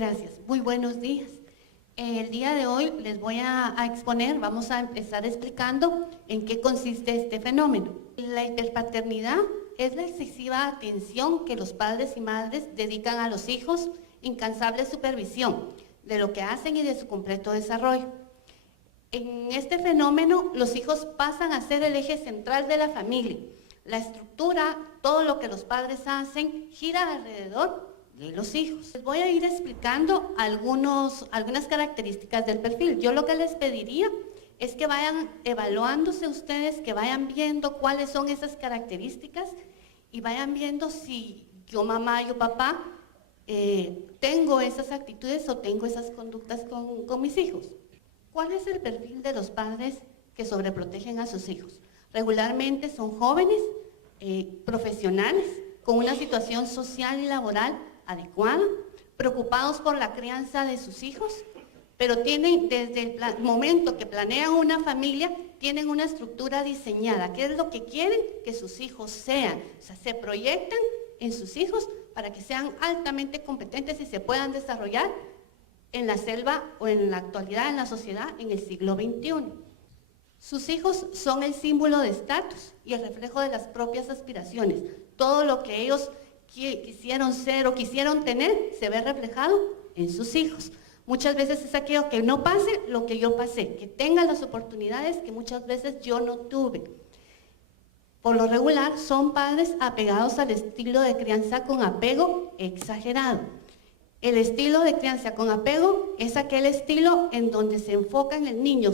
Gracias, muy buenos días. El día de hoy les voy a exponer, vamos a empezar explicando en qué consiste este fenómeno. La hiperpaternidad es la excesiva atención que los padres y madres dedican a los hijos, incansable supervisión de lo que hacen y de su completo desarrollo. En este fenómeno, los hijos pasan a ser el eje central de la familia. La estructura, todo lo que los padres hacen, gira alrededor de los hijos. Les voy a ir explicando algunas características del perfil. Yo lo que les pediría es que vayan evaluándose ustedes, que vayan viendo cuáles son esas características y vayan viendo si yo mamá, yo papá, tengo esas actitudes o tengo esas conductas con mis hijos. ¿Cuál es el perfil de los padres que sobreprotegen a sus hijos? Regularmente son jóvenes, profesionales, con una situación social y laboral adecuada, preocupados por la crianza de sus hijos, pero tienen desde el momento que planean una familia, tienen una estructura diseñada. ¿Qué es lo que quieren que sus hijos sean? O sea, se proyectan en sus hijos para que sean altamente competentes y se puedan desarrollar en la selva o en la actualidad, en la sociedad, en el siglo XXI. Sus hijos son el símbolo de estatus y el reflejo de las propias aspiraciones. Todo lo que ellos quisieron ser o quisieron tener se ve reflejado en sus hijos. Muchas veces es aquello que no pase lo que yo pasé, que tenga las oportunidades que muchas veces yo no tuve. Por lo regular son padres apegados al estilo de crianza con apego exagerado. El estilo de crianza con apego es aquel estilo en donde se enfoca en el niño.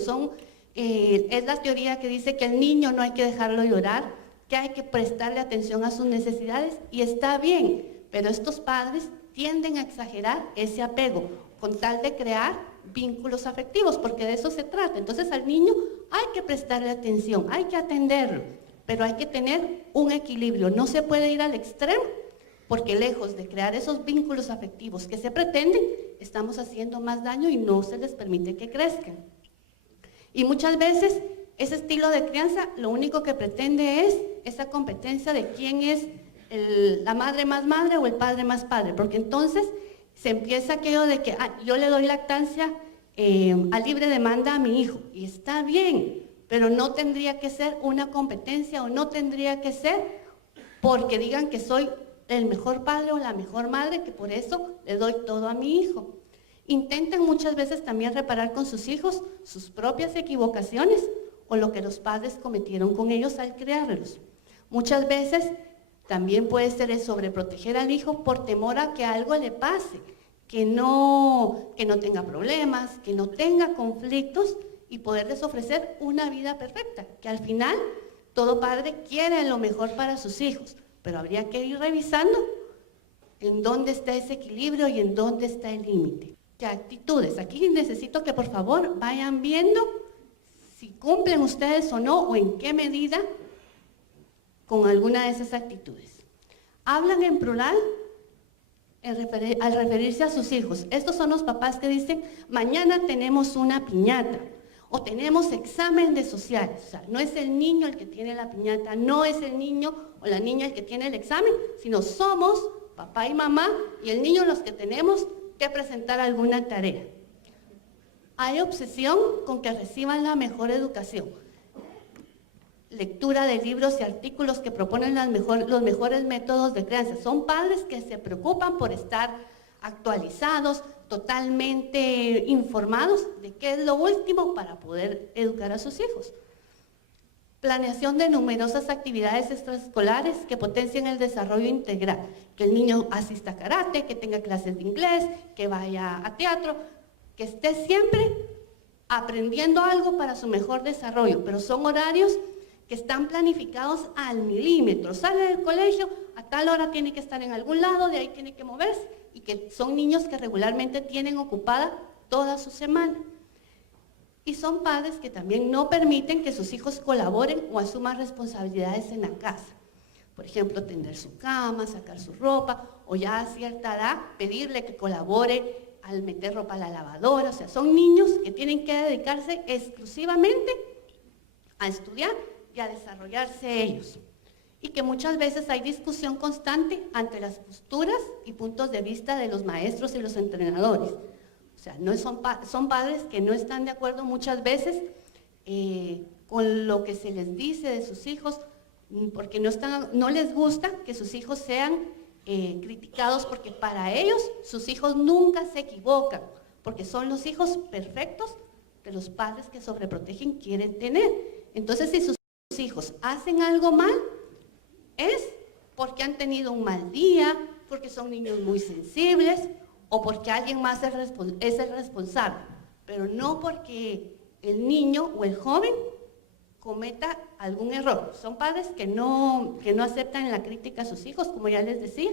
Es la teoría que dice que el niño no hay que dejarlo llorar, que hay que prestarle atención a sus necesidades y está bien, pero estos padres tienden a exagerar ese apego con tal de crear vínculos afectivos, porque de eso se trata. Entonces al niño hay que prestarle atención, hay que atenderlo, pero hay que tener un equilibrio, no se puede ir al extremo, porque lejos de crear esos vínculos afectivos que se pretenden, estamos haciendo más daño y no se les permite que crezcan. Y muchas veces ese estilo de crianza lo único que pretende es esa competencia de quién es la madre más madre o el padre más padre, porque entonces se empieza aquello de que yo le doy lactancia a libre demanda a mi hijo, y está bien, pero no tendría que ser una competencia o no tendría que ser porque digan que soy el mejor padre o la mejor madre, que por eso le doy todo a mi hijo. Intenten muchas veces también reparar con sus hijos sus propias equivocaciones o lo que los padres cometieron con ellos al criarlos. Muchas veces también puede ser el sobreproteger al hijo por temor a que algo le pase, que no tenga problemas, que no tenga conflictos y poderles ofrecer una vida perfecta, que al final todo padre quiere lo mejor para sus hijos, pero habría que ir revisando en dónde está ese equilibrio y en dónde está el límite. ¿Qué actitudes? Aquí necesito que por favor vayan viendo si cumplen ustedes o no, o en qué medida con alguna de esas actitudes. Hablan en plural al referirse a sus hijos. Estos son los papás que dicen, mañana tenemos una piñata, o tenemos examen de sociales. O sea, no es el niño el que tiene la piñata, no es el niño o la niña el que tiene el examen, sino somos papá y mamá y el niño los que tenemos que presentar alguna tarea. Hay obsesión con que reciban la mejor educación. Lectura de libros y artículos que proponen los mejores métodos de crianza. Son padres que se preocupan por estar actualizados, totalmente informados de qué es lo último para poder educar a sus hijos. Planeación de numerosas actividades extraescolares que potencien el desarrollo integral. Que el niño asista a karate, que tenga clases de inglés, que vaya a teatro, que esté siempre aprendiendo algo para su mejor desarrollo, pero son horarios que están planificados al milímetro. Sale del colegio, a tal hora tiene que estar en algún lado, de ahí tiene que moverse, y que son niños que regularmente tienen ocupada toda su semana. Y son padres que también no permiten que sus hijos colaboren o asuman responsabilidades en la casa. Por ejemplo, tender su cama, sacar su ropa, o ya a cierta edad pedirle que colabore al meter ropa a la lavadora. O sea, son niños que tienen que dedicarse exclusivamente a estudiar y a desarrollarse ellos. y que muchas veces hay discusión constante ante las posturas y puntos de vista de los maestros y los entrenadores. O sea, son padres que no están de acuerdo muchas veces con lo que se les dice de sus hijos, porque no les gusta que sus hijos sean criticados, porque para ellos sus hijos nunca se equivocan, porque son los hijos perfectos que los padres que sobreprotegen quieren tener. Entonces, si sus hijos hacen algo mal, es porque han tenido un mal día, porque son niños muy sensibles, o porque alguien más es el responsable, pero no porque el niño o el joven cometa algún error. Son padres que no aceptan la crítica a sus hijos, como ya les decía,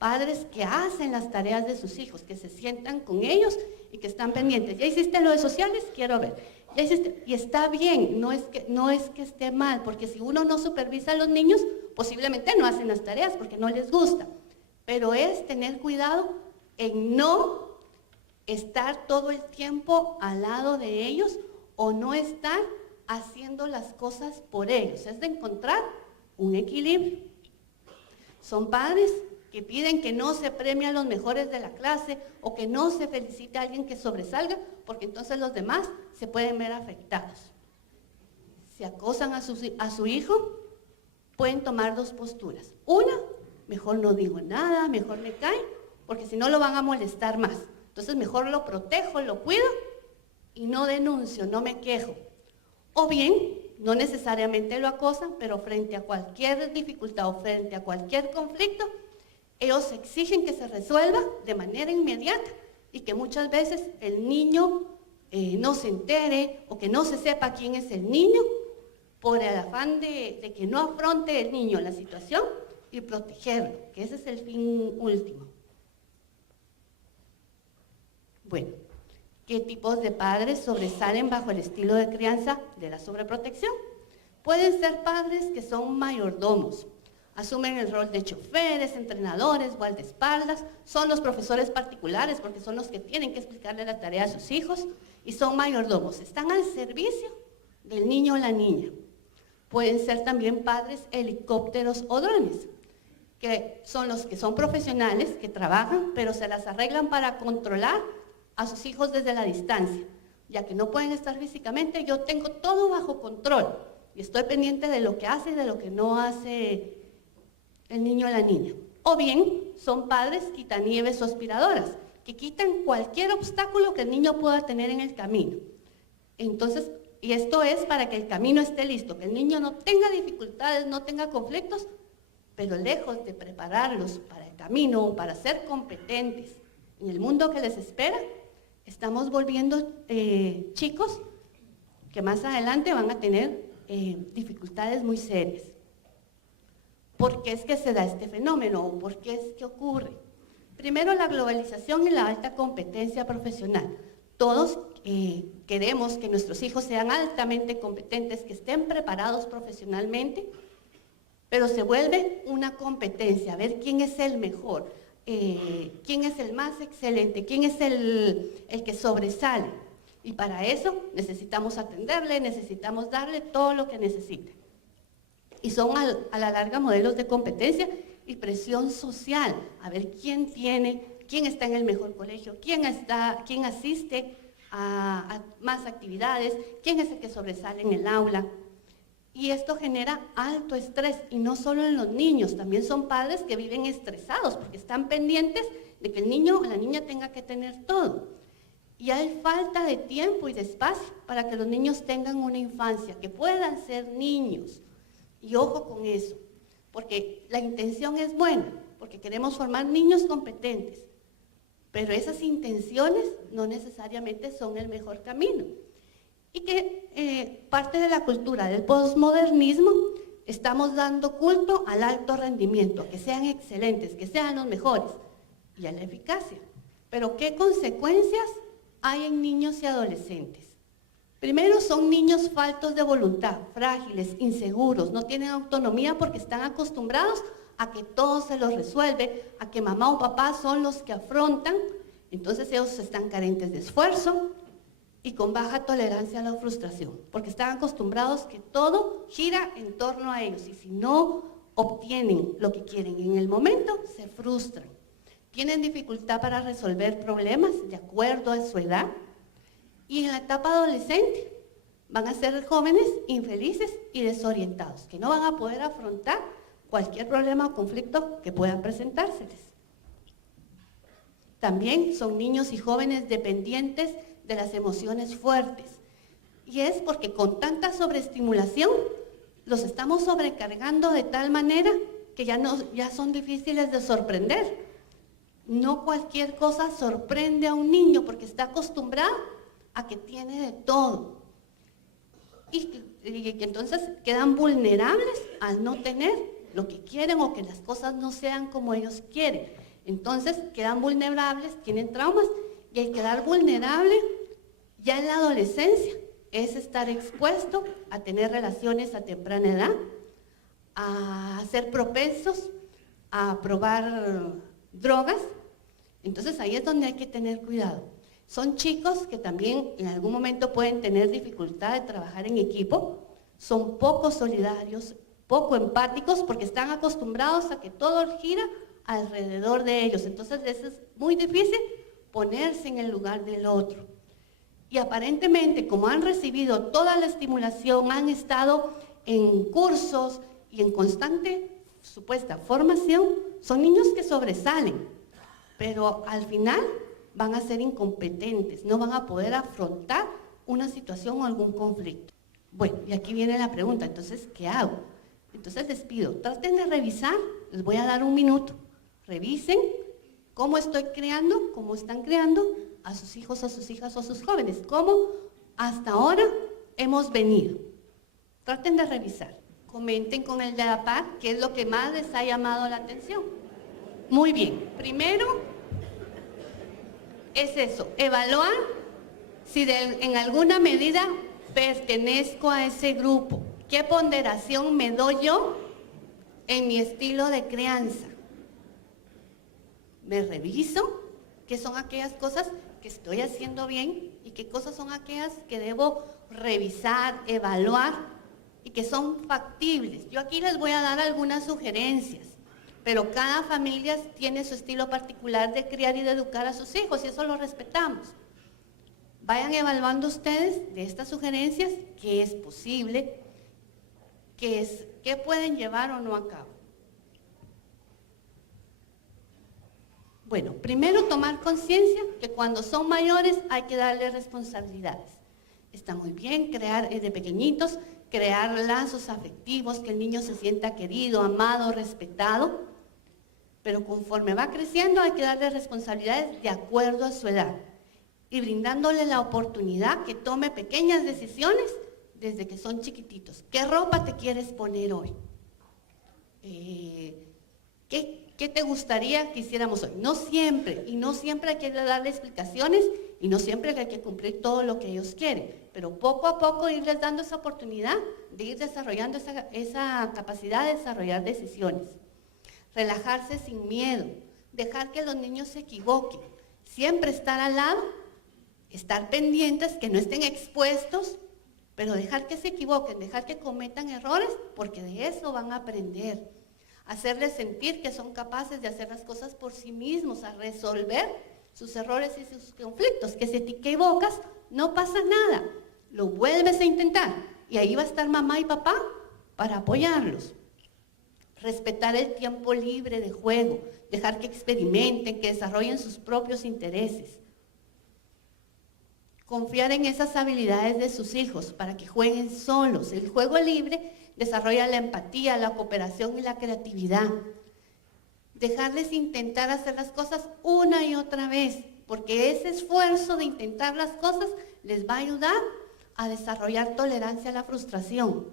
padres que hacen las tareas de sus hijos, que se sientan con ellos y que están pendientes. ¿Ya hiciste lo de sociales? Quiero ver. ¿Ya hiciste? Y está bien, no es que esté mal, porque si uno no supervisa a los niños, posiblemente no hacen las tareas porque no les gusta, pero es tener cuidado en no estar todo el tiempo al lado de ellos o no estar haciendo las cosas por ellos. Es de encontrar un equilibrio. Son padres que piden que no se premie a los mejores de la clase o que no se felicite a alguien que sobresalga, porque entonces los demás se pueden ver afectados. Si acosan a su hijo, pueden tomar dos posturas. Una, mejor no digo nada, mejor me callo, porque si no lo van a molestar más. Entonces mejor lo protejo, lo cuido y no denuncio, no me quejo. O bien, no necesariamente lo acosan, pero frente a cualquier dificultad o frente a cualquier conflicto, ellos exigen que se resuelva de manera inmediata y que muchas veces el niño no se entere o que no se sepa quién es el niño por el afán de que no afronte el niño la situación y protegerlo, que ese es el fin último. Bueno, ¿qué tipos de padres sobresalen bajo el estilo de crianza de la sobreprotección? Pueden ser padres que son mayordomos, asumen el rol de choferes, entrenadores, guardaespaldas, son los profesores particulares porque son los que tienen que explicarle la tarea a sus hijos y son mayordomos, están al servicio del niño o la niña. Pueden ser también padres helicópteros o drones, que son los que son profesionales, que trabajan, pero se las arreglan para controlar a sus hijos desde la distancia, ya que no pueden estar físicamente. Yo tengo todo bajo control y estoy pendiente de lo que hace y de lo que no hace el niño o la niña. O bien son padres quitanieves o aspiradoras, que quitan cualquier obstáculo que el niño pueda tener en el camino. Entonces, y esto es para que el camino esté listo, que el niño no tenga dificultades, no tenga conflictos, pero lejos de prepararlos para el camino o para ser competentes en el mundo que les espera, estamos volviendo chicos que más adelante van a tener dificultades muy serias. ¿Por qué es que se da este fenómeno o por qué es que ocurre? Primero, la globalización y la alta competencia profesional. Todos queremos que nuestros hijos sean altamente competentes, que estén preparados profesionalmente, pero se vuelve una competencia, a ver quién es el mejor, quién es el más excelente, quién es el que sobresale. Y para eso necesitamos atenderle, necesitamos darle todo lo que necesite. Y son a la larga modelos de competencia y presión social, a ver quién está en el mejor colegio, quién asiste a más actividades, quién es el que sobresale en el aula. Y esto genera alto estrés, y no solo en los niños, también son padres que viven estresados porque están pendientes de que el niño o la niña tenga que tener todo. Y hay falta de tiempo y de espacio para que los niños tengan una infancia, que puedan ser niños. Y ojo con eso, porque la intención es buena, porque queremos formar niños competentes, pero esas intenciones no necesariamente son el mejor camino. Y que parte de la cultura del posmodernismo estamos dando culto al alto rendimiento, a que sean excelentes, que sean los mejores, y a la eficacia. Pero ¿qué consecuencias hay en niños y adolescentes? Primero, son niños faltos de voluntad, frágiles, inseguros, no tienen autonomía porque están acostumbrados a que todo se los resuelve, a que mamá o papá son los que afrontan. Entonces ellos están carentes de esfuerzo y con baja tolerancia a la frustración, porque están acostumbrados que todo gira en torno a ellos, y si no obtienen lo que quieren. En el momento se frustran. Tienen dificultad para resolver problemas de acuerdo a su edad. Y en la etapa adolescente van a ser jóvenes infelices y desorientados, que no van a poder afrontar cualquier problema o conflicto que pueda presentárseles. También son niños y jóvenes dependientes de las emociones fuertes. Y es porque con tanta sobreestimulación los estamos sobrecargando de tal manera que ya son difíciles de sorprender. No cualquier cosa sorprende a un niño porque está acostumbrado a que tiene de todo. Y entonces quedan vulnerables al no tener lo que quieren o que las cosas no sean como ellos quieren. Entonces quedan vulnerables, tienen traumas, y el quedar vulnerable ya en la adolescencia es estar expuesto a tener relaciones a temprana edad, a ser propensos a probar drogas. Entonces ahí es donde hay que tener cuidado. Son chicos que también en algún momento pueden tener dificultad de trabajar en equipo, son poco solidarios, poco empáticos, porque están acostumbrados a que todo gira alrededor de ellos. Entonces les es muy difícil ponerse en el lugar del otro. Y aparentemente, como han recibido toda la estimulación, han estado en cursos y en constante supuesta formación, son niños que sobresalen, pero al final van a ser incompetentes, no van a poder afrontar una situación o algún conflicto. Bueno, y aquí viene la pregunta, entonces, ¿qué hago? Entonces les pido, traten de revisar, les voy a dar un minuto, revisen cómo estoy creando, cómo están creando a sus hijos, a sus hijas o a sus jóvenes, cómo hasta ahora hemos venido. Traten de revisar, comenten con el de la par qué es lo que más les ha llamado la atención. Muy bien, primero es eso, evaluar si en alguna medida pertenezco a ese grupo, qué ponderación me doy yo en mi estilo de crianza. Me reviso qué son aquellas cosas que estoy haciendo bien y qué cosas son aquellas que debo revisar, evaluar y que son factibles. Yo aquí les voy a dar algunas sugerencias, pero cada familia tiene su estilo particular de criar y de educar a sus hijos y eso lo respetamos. Vayan evaluando ustedes de estas sugerencias qué es posible, qué pueden llevar o no a cabo. Bueno, primero tomar conciencia que cuando son mayores hay que darles responsabilidades. Está muy bien crear desde pequeñitos, crear lazos afectivos, que el niño se sienta querido, amado, respetado, pero conforme va creciendo hay que darle responsabilidades de acuerdo a su edad y brindándole la oportunidad que tome pequeñas decisiones desde que son chiquititos. ¿Qué ropa te quieres poner hoy? ¿Qué te gustaría que hiciéramos hoy? No siempre hay que darle explicaciones y no siempre hay que cumplir todo lo que ellos quieren, pero poco a poco irles dando esa oportunidad de ir desarrollando esa capacidad de desarrollar decisiones. Relajarse sin miedo, dejar que los niños se equivoquen, siempre estar al lado, estar pendientes, que no estén expuestos, pero dejar que se equivoquen, dejar que cometan errores, porque de eso van a aprender. Hacerles sentir que son capaces de hacer las cosas por sí mismos, a resolver sus errores y sus conflictos, que si te equivocas, no pasa nada, lo vuelves a intentar, y ahí va a estar mamá y papá para apoyarlos. Respetar el tiempo libre de juego, dejar que experimenten, que desarrollen sus propios intereses. Confiar en esas habilidades de sus hijos para que jueguen solos. El juego libre desarrolla la empatía, la cooperación y la creatividad. Dejarles intentar hacer las cosas una y otra vez, porque ese esfuerzo de intentar las cosas les va a ayudar a desarrollar tolerancia a la frustración.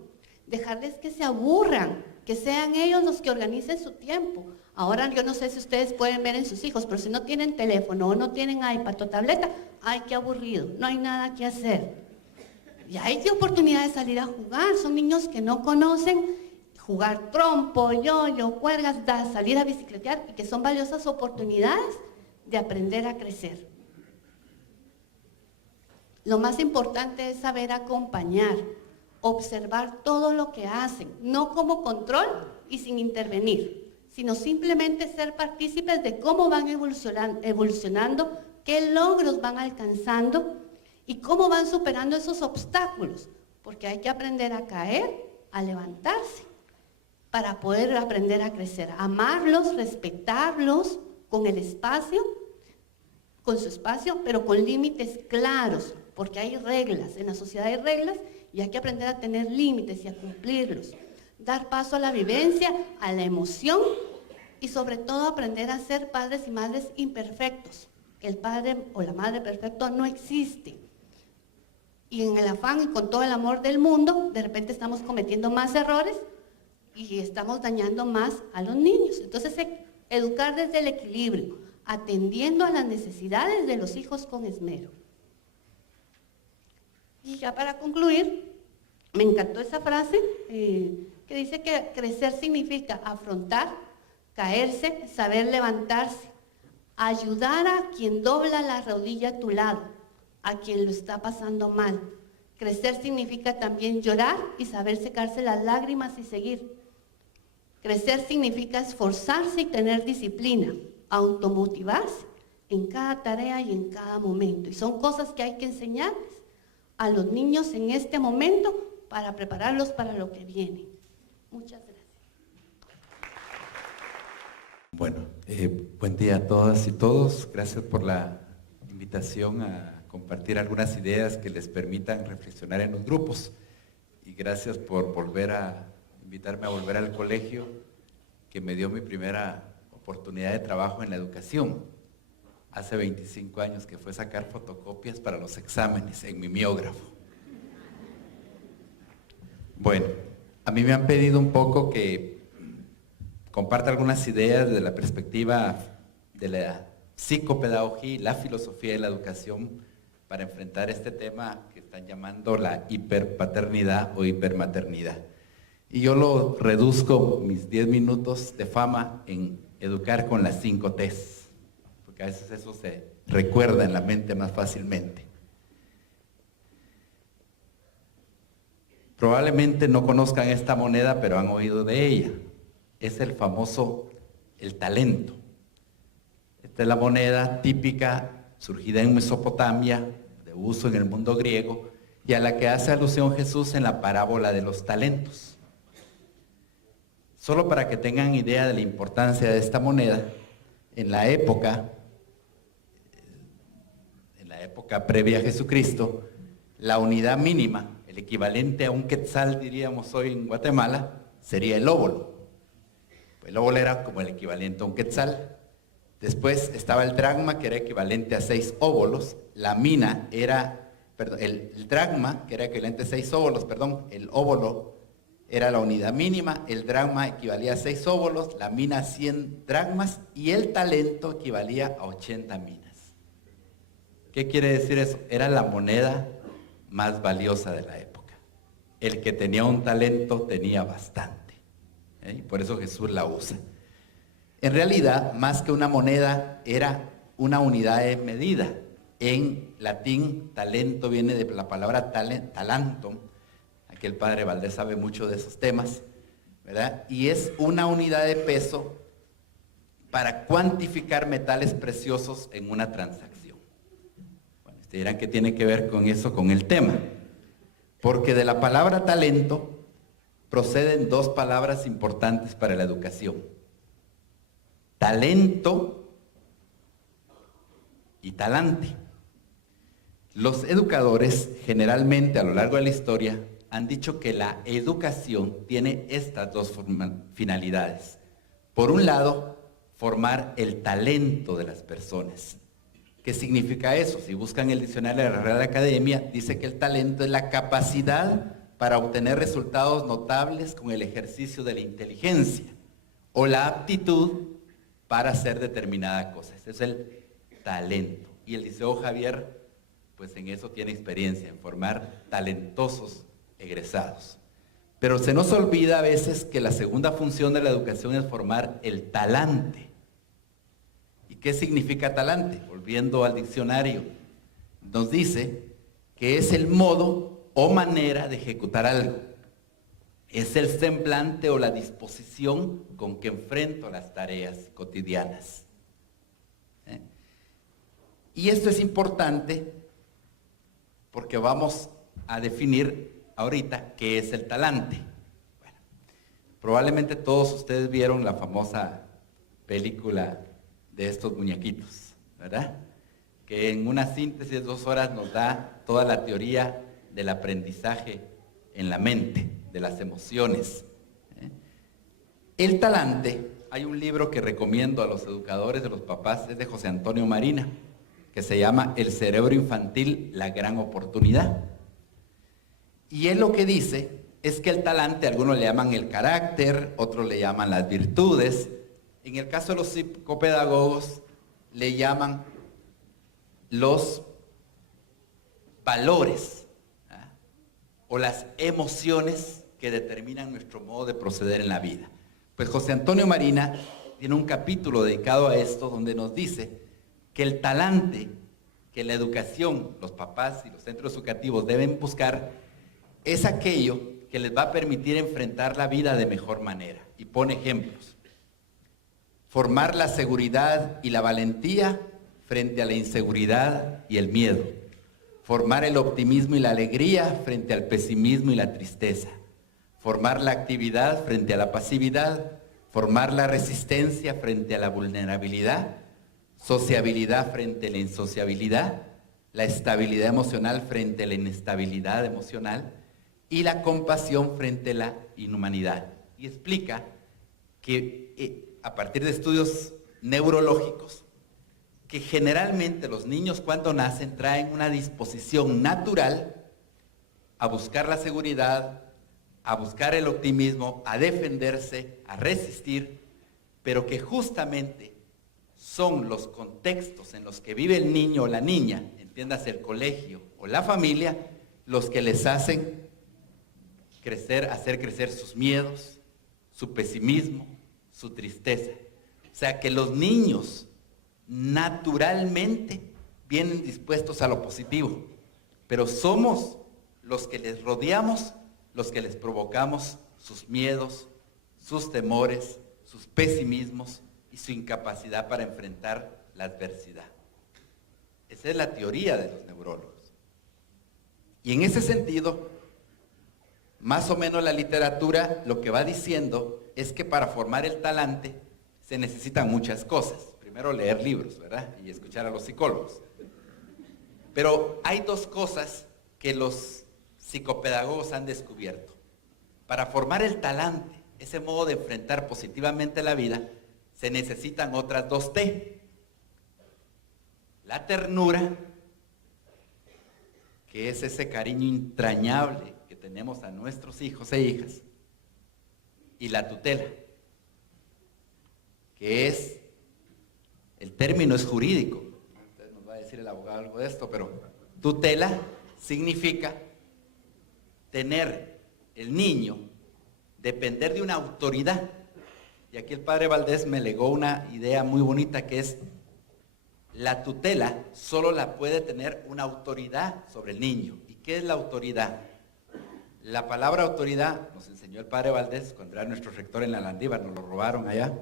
Dejarles que se aburran, que sean ellos los que organicen su tiempo. Ahora yo no sé si ustedes pueden ver en sus hijos, pero si no tienen teléfono o no tienen iPad o tableta, ¡ay, qué aburrido! No hay nada que hacer. Y hay oportunidad de salir a jugar, son niños que no conocen jugar trompo, yo-yo, cuerdas, salir a bicicletear y que son valiosas oportunidades de aprender a crecer. Lo más importante es saber acompañar, observar todo lo que hacen, no como control y sin intervenir, sino simplemente ser partícipes de cómo van evolucionando, qué logros van alcanzando y cómo van superando esos obstáculos, porque hay que aprender a caer, a levantarse, para poder aprender a crecer, amarlos, respetarlos con el espacio, con su espacio, pero con límites claros, porque hay reglas, en la sociedad hay reglas y hay que aprender a tener límites y a cumplirlos. Dar paso a la vivencia, a la emoción y sobre todo aprender a ser padres y madres imperfectos. El padre o la madre perfecto no existe. Y en el afán y con todo el amor del mundo, de repente estamos cometiendo más errores y estamos dañando más a los niños. Entonces, educar desde el equilibrio, atendiendo a las necesidades de los hijos con esmero. Y ya para concluir, me encantó esa frase que dice que crecer significa afrontar, caerse, saber levantarse, ayudar a quien dobla la rodilla a tu lado, a quien lo está pasando mal. Crecer significa también llorar y saber secarse las lágrimas y seguir. Crecer significa esforzarse y tener disciplina, automotivarse en cada tarea y en cada momento. Y son cosas que hay que enseñarles a los niños en este momento para prepararlos para lo que viene. Muchas gracias. Bueno, buen día a todas y todos. Gracias por la invitación a compartir algunas ideas que les permitan reflexionar en los grupos. Y gracias por invitarme a volver al colegio, que me dio mi primera oportunidad de trabajo en la educación. Hace 25 años, que fue sacar fotocopias para los exámenes en mimeógrafo. Bueno, a mí me han pedido un poco que comparta algunas ideas de la perspectiva de la psicopedagogía y la filosofía de la educación para enfrentar este tema que están llamando la hiperpaternidad o hipermaternidad. Y yo lo reduzco, mis 10 minutos de fama, en educar con las 5 T's, porque a veces eso se recuerda en la mente más fácilmente. Probablemente no conozcan esta moneda, pero han oído de ella. Es el famoso, el talento. Esta es la moneda típica, surgida en Mesopotamia, de uso en el mundo griego, y a la que hace alusión Jesús en la parábola de los talentos. Solo para que tengan idea de la importancia de esta moneda, en la época previa a Jesucristo, la unidad mínima, el equivalente a un quetzal, diríamos hoy en Guatemala, sería el óbolo. El óbolo era como el equivalente a un quetzal. Después estaba el dracma, que era equivalente a 6 óbolos. La mina era, el dracma, que era equivalente a 6 óbolos, el óbolo era la unidad mínima, el dracma equivalía a 6 óbolos, la mina a 100 dracmas y el talento equivalía a 80 minas. ¿Qué quiere decir eso? Era la moneda más valiosa de la época. El que tenía un talento tenía bastante. Y por eso Jesús la usa. En realidad, más que una moneda, era una unidad de medida. En latín, talento viene de la palabra talantum. Aquí el padre Valdés sabe mucho de esos temas, ¿verdad? Y es una unidad de peso para cuantificar metales preciosos en una transacción. Bueno, ustedes dirán que tiene que ver con eso, con el tema. Porque de la palabra talento proceden 2 palabras importantes para la educación. Talento y talante. Los educadores generalmente a lo largo de la historia han dicho que la educación tiene estas 2 finalidades. Por un lado, formar el talento de las personas. ¿Qué significa eso? Si buscan el diccionario de la Real Academia, dice que el talento es la capacidad para obtener resultados notables con el ejercicio de la inteligencia o la aptitud para hacer determinada cosa. Ese es el talento. Y el Liceo Javier, pues en eso tiene experiencia, en formar talentosos egresados. Pero se nos olvida a veces que la segunda función de la educación es formar el talante. ¿Y qué significa talante? Volviendo al diccionario, nos dice que es el modo o manera de ejecutar algo. Es el semblante o la disposición con que enfrento las tareas cotidianas. Y esto es importante porque vamos a definir ahorita qué es el talante. Bueno, probablemente todos ustedes vieron la famosa película de estos muñequitos, ¿verdad? Que en una síntesis de 2 horas nos da toda la teoría del aprendizaje en la mente, de las emociones. El talante, hay un libro que recomiendo a los educadores de los papás, es de José Antonio Marina, que se llama El cerebro infantil, la gran oportunidad. Y él lo que dice es que el talante, algunos le llaman el carácter, otros le llaman las virtudes. En el caso de los psicopedagogos, le llaman los valores, ¿ah?, o las emociones que determinan nuestro modo de proceder en la vida. Pues José Antonio Marina tiene un capítulo dedicado a esto donde nos dice que el talante que la educación, los papás y los centros educativos deben buscar es aquello que les va a permitir enfrentar la vida de mejor manera. Y pone ejemplos. Formar la seguridad y la valentía frente a la inseguridad y el miedo. Formar el optimismo y la alegría frente al pesimismo y la tristeza. Formar la actividad frente a la pasividad. Formar la resistencia frente a la vulnerabilidad. Sociabilidad frente a la insociabilidad, la estabilidad emocional frente a la inestabilidad emocional y la compasión frente a la inhumanidad. Y explica que a partir de estudios neurológicos, que generalmente los niños cuando nacen traen una disposición natural a buscar la seguridad, a buscar el optimismo, a defenderse, a resistir, pero que justamente son los contextos en los que vive el niño o la niña, entiéndase el colegio o la familia, los que les hacen crecer, hacer crecer sus miedos, su pesimismo, su tristeza. O sea que los niños naturalmente vienen dispuestos a lo positivo, pero somos los que les rodeamos, los que les provocamos sus miedos, sus temores, sus pesimismos y su incapacidad para enfrentar la adversidad. Esa es la teoría de los neurólogos. Y en ese sentido, más o menos la literatura lo que va diciendo es que para formar el talante se necesitan muchas cosas. Primero leer libros, ¿verdad? Y escuchar a los psicólogos. Pero hay 2 cosas que los psicopedagogos han descubierto. Para formar el talante, ese modo de enfrentar positivamente la vida, se necesitan otras 2 T. La ternura, que es ese cariño entrañable que tenemos a nuestros hijos e hijas, y la tutela, que es, el término es jurídico, entonces nos va a decir el abogado algo de esto, pero tutela significa tener el niño, depender de una autoridad. Y aquí el padre Valdés me legó una idea muy bonita que es, la tutela solo la puede tener una autoridad sobre el niño. ¿Y qué es la autoridad? La palabra autoridad nos enseñó el padre Valdés cuando era nuestro rector en la Landívar, nos lo robaron allá.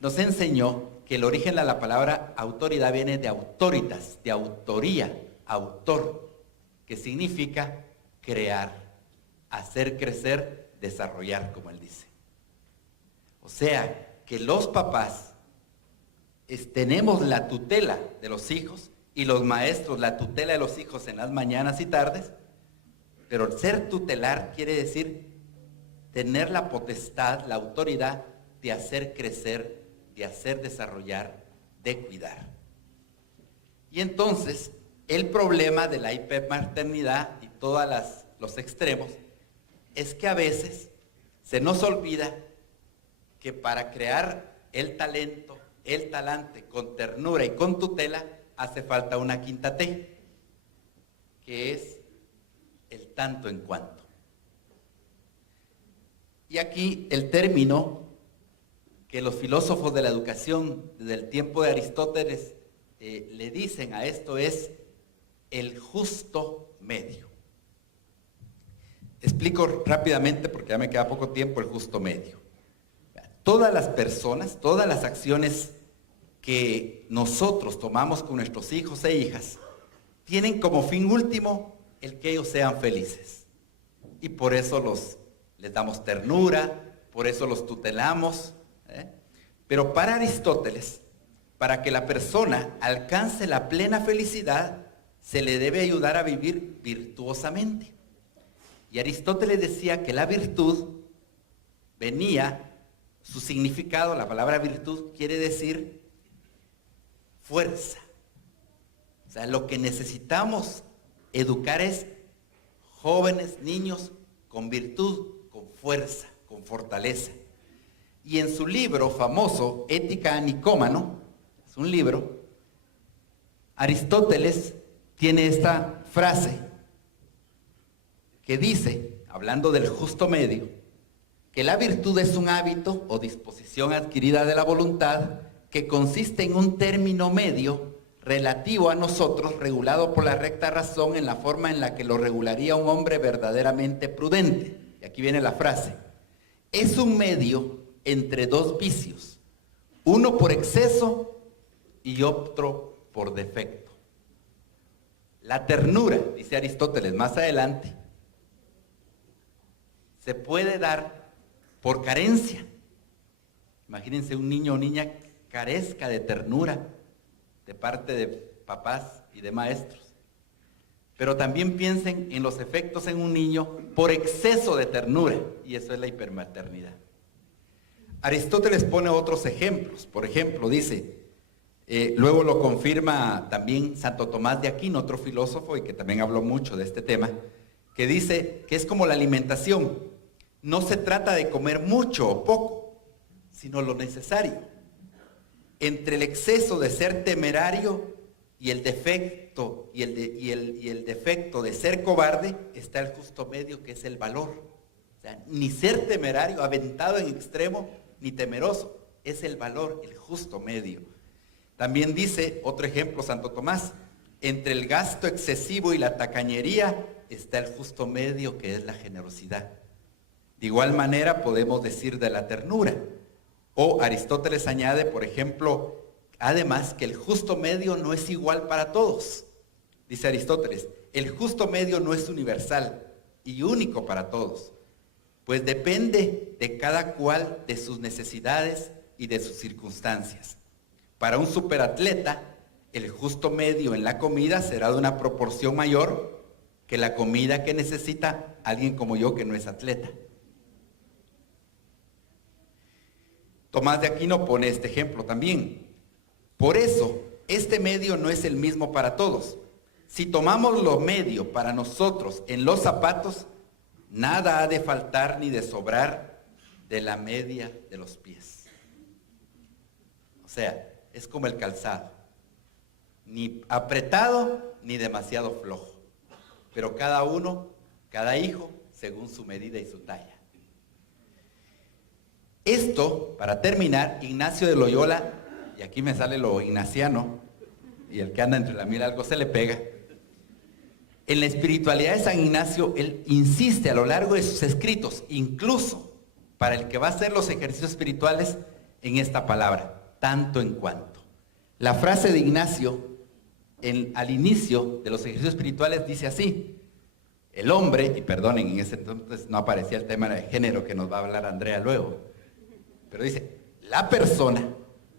Nos enseñó que el origen de la palabra autoridad viene de autoritas, de autoría, autor, que significa crear, hacer crecer, desarrollar, como él dice. O sea, que los papás tenemos la tutela de los hijos y los maestros la tutela de los hijos en las mañanas y tardes, pero ser tutelar quiere decir tener la potestad, la autoridad de hacer crecer, de hacer desarrollar, de cuidar. Y entonces, el problema de la hipermaternidad y todos los extremos es que a veces se nos olvida que para crear el talento, el talante con ternura y con tutela, hace falta una 5ª T, que es el tanto en cuanto. Y aquí el término que los filósofos de la educación desde el tiempo de Aristóteles le dicen a esto es el justo medio. Explico rápidamente, porque ya me queda poco tiempo, el justo medio. Todas las personas, todas las acciones que nosotros tomamos con nuestros hijos e hijas, tienen como fin último el que ellos sean felices. Y por eso les damos ternura, por eso los tutelamos. Pero para Aristóteles, para que la persona alcance la plena felicidad, se le debe ayudar a vivir virtuosamente. Y Aristóteles decía que la virtud venía, su significado, la palabra virtud quiere decir fuerza. O sea, lo que necesitamos educar es jóvenes, niños, con virtud, con fuerza, con fortaleza. Y en su libro famoso, Ética a Nicómano, es un libro, Aristóteles tiene esta frase que dice, hablando del justo medio, que la virtud es un hábito o disposición adquirida de la voluntad que consiste en un término medio relativo a nosotros, regulado por la recta razón en la forma en la que lo regularía un hombre verdaderamente prudente. Y aquí viene la frase. Es un medio entre dos vicios, uno por exceso y otro por defecto. La ternura, dice Aristóteles más adelante, se puede dar por carencia. Imagínense un niño o niña que carezca de ternura de parte de papás y de maestros. Pero también piensen en los efectos en un niño por exceso de ternura, y eso es la hipermaternidad. Aristóteles pone otros ejemplos. Por ejemplo, dice, luego lo confirma también Santo Tomás de Aquino, otro filósofo y que también habló mucho de este tema, que dice que es como la alimentación. No se trata de comer mucho o poco, sino lo necesario. Entre el exceso de ser temerario y el defecto y el defecto de ser cobarde está el justo medio, que es el valor. O sea, ni ser temerario, aventado en extremo, ni temeroso, es el valor, el justo medio. También dice, otro ejemplo, Santo Tomás, entre el gasto excesivo y la tacañería está el justo medio, que es la generosidad. De igual manera podemos decir de la ternura. O Aristóteles añade, por ejemplo, además que el justo medio no es igual para todos. Dice Aristóteles, el justo medio no es universal y único para todos, pues depende de cada cual de sus necesidades y de sus circunstancias. Para un superatleta, el justo medio en la comida será de una proporción mayor que la comida que necesita alguien como yo que no es atleta. Tomás de Aquino pone este ejemplo también. Por eso, este medio no es el mismo para todos. Si tomamos lo medio para nosotros en los zapatos, nada ha de faltar ni de sobrar de la media de los pies. O sea, es como el calzado. Ni apretado ni demasiado flojo. Pero cada uno, cada hijo, según su medida y su talla. Esto, para terminar, Ignacio de Loyola, y aquí me sale lo ignaciano, y el que anda entre la mil algo se le pega. En la espiritualidad de San Ignacio, él insiste a lo largo de sus escritos, incluso para el que va a hacer los ejercicios espirituales, en esta palabra, tanto en cuanto. La frase de Ignacio, al inicio de los ejercicios espirituales, dice así: el hombre, y perdonen, en ese entonces no aparecía el tema de género que nos va a hablar Andrea luego, pero dice, la persona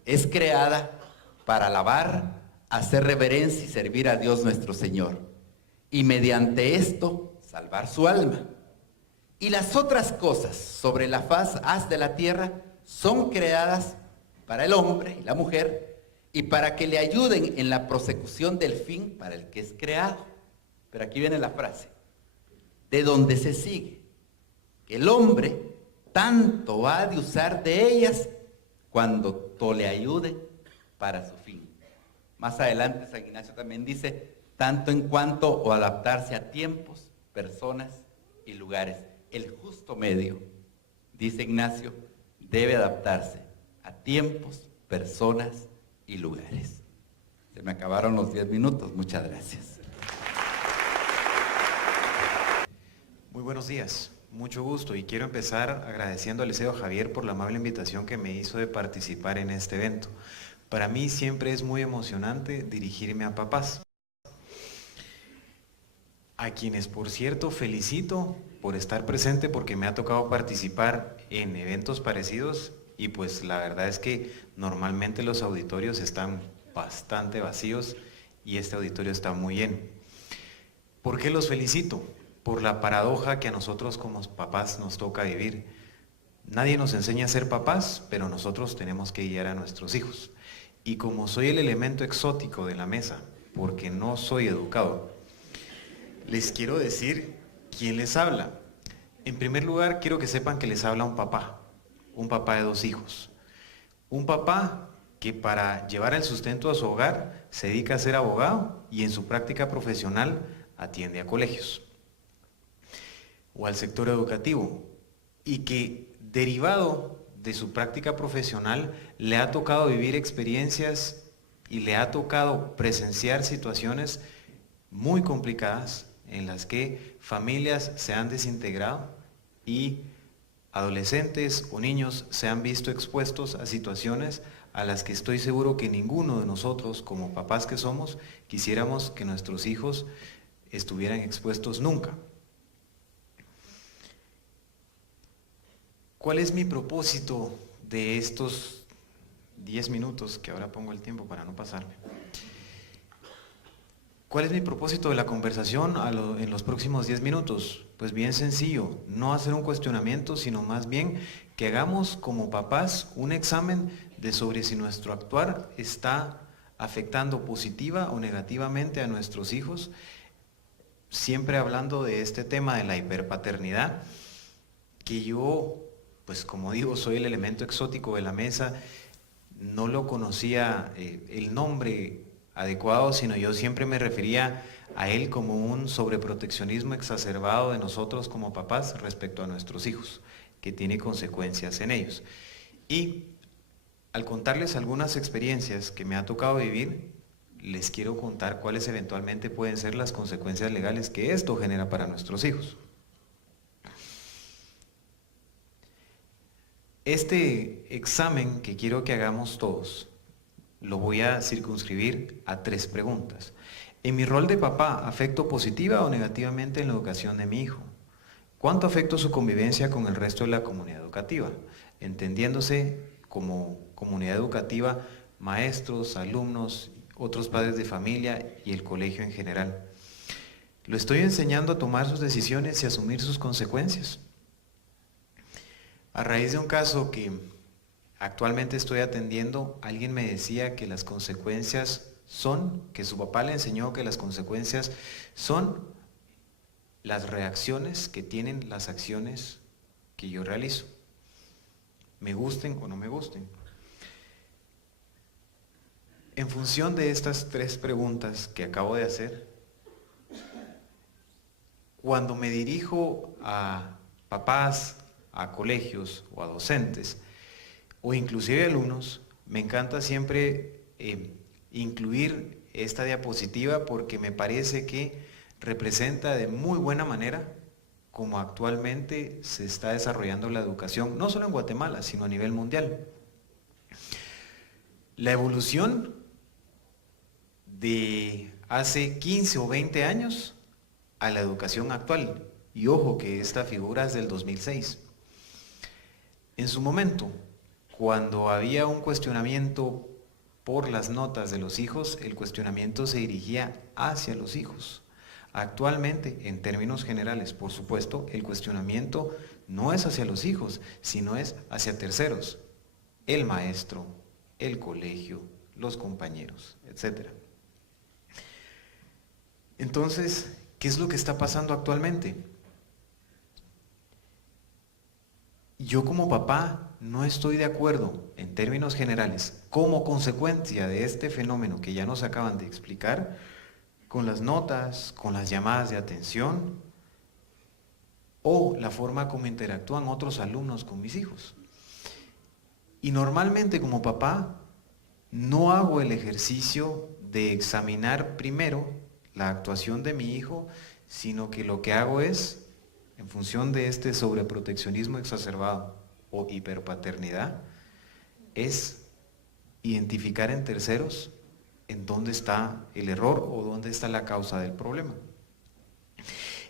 es creada para alabar, hacer reverencia y servir a Dios nuestro Señor, y mediante esto salvar su alma. Y las otras cosas sobre la haz de la tierra son creadas para el hombre y la mujer, y para que le ayuden en la prosecución del fin para el que es creado. Pero aquí viene la frase, de donde se sigue que el hombre tanto ha de usar de ellas cuando le ayude para su fin. Más adelante San Ignacio también dice, tanto en cuanto o adaptarse a tiempos, personas y lugares. El justo medio, dice Ignacio, debe adaptarse a tiempos, personas y lugares. Se me acabaron los 10 minutos, muchas gracias. Muy buenos días, mucho gusto y quiero empezar agradeciendo al Liceo Javier por la amable invitación que me hizo de participar en este evento. Para mí siempre es muy emocionante dirigirme a papás, a quienes por cierto felicito por estar presente porque me ha tocado participar en eventos parecidos y pues la verdad es que normalmente los auditorios están bastante vacíos y este auditorio está muy lleno. ¿Por qué los felicito? Por la paradoja que a nosotros como papás nos toca vivir. Nadie nos enseña a ser papás, pero nosotros tenemos que guiar a nuestros hijos. Y como soy el elemento exótico de la mesa, porque no soy educado, les quiero decir quién les habla. En primer lugar, quiero que sepan que les habla un papá de 2 hijos. Un papá que para llevar el sustento a su hogar se dedica a ser abogado y en su práctica profesional atiende a colegios o al sector educativo y que derivado de su práctica profesional le ha tocado vivir experiencias y le ha tocado presenciar situaciones muy complicadas en las que familias se han desintegrado y adolescentes o niños se han visto expuestos a situaciones a las que estoy seguro que ninguno de nosotros, como papás que somos, quisiéramos que nuestros hijos estuvieran expuestos nunca. ¿Cuál es mi propósito de estos 10 minutos, que ahora pongo el tiempo para no pasarme? ¿Cuál es mi propósito de la conversación en los próximos 10 minutos? Pues bien sencillo, no hacer un cuestionamiento, sino más bien que hagamos como papás un examen de sobre si nuestro actuar está afectando positiva o negativamente a nuestros hijos, siempre hablando de este tema de la hiperpaternidad, que yo, pues como digo, soy el elemento exótico de la mesa, no lo conocía el nombre adecuado, sino yo siempre me refería a él como un sobreproteccionismo exacerbado de nosotros como papás respecto a nuestros hijos, que tiene consecuencias en ellos. Y al contarles algunas experiencias que me ha tocado vivir, les quiero contar cuáles eventualmente pueden ser las consecuencias legales que esto genera para nuestros hijos. Este examen que quiero que hagamos todos, lo voy a circunscribir a 3 preguntas. En mi rol de papá, ¿afecto positiva o negativamente en la educación de mi hijo? ¿Cuánto afecto su convivencia con el resto de la comunidad educativa? Entendiéndose como comunidad educativa, maestros, alumnos, otros padres de familia y el colegio en general. ¿Lo estoy enseñando a tomar sus decisiones y asumir sus consecuencias? A raíz de un caso que actualmente estoy atendiendo, alguien me decía que las consecuencias son, que su papá le enseñó que las consecuencias son las reacciones que tienen las acciones que yo realizo, me gusten o no me gusten. En función de estas 3 preguntas que acabo de hacer, cuando me dirijo a papás, a colegios o a docentes, o inclusive alumnos, me encanta siempre incluir esta diapositiva porque me parece que representa de muy buena manera cómo actualmente se está desarrollando la educación, no solo en Guatemala, sino a nivel mundial. La evolución de hace 15 o 20 años a la educación actual, y ojo que esta figura es del 2006. En su momento, cuando había un cuestionamiento por las notas de los hijos, el cuestionamiento se dirigía hacia los hijos. Actualmente, en términos generales, por supuesto, el cuestionamiento no es hacia los hijos, sino es hacia terceros, el maestro, el colegio, los compañeros, etc. Entonces, ¿qué es lo que está pasando actualmente? Yo como papá no estoy de acuerdo, en términos generales, como consecuencia de este fenómeno que ya nos acaban de explicar, con las notas, con las llamadas de atención o la forma como interactúan otros alumnos con mis hijos. Y normalmente como papá no hago el ejercicio de examinar primero la actuación de mi hijo, sino que lo que hago es en función de este sobreproteccionismo exacerbado o hiperpaternidad, es identificar en terceros en dónde está el error o dónde está la causa del problema.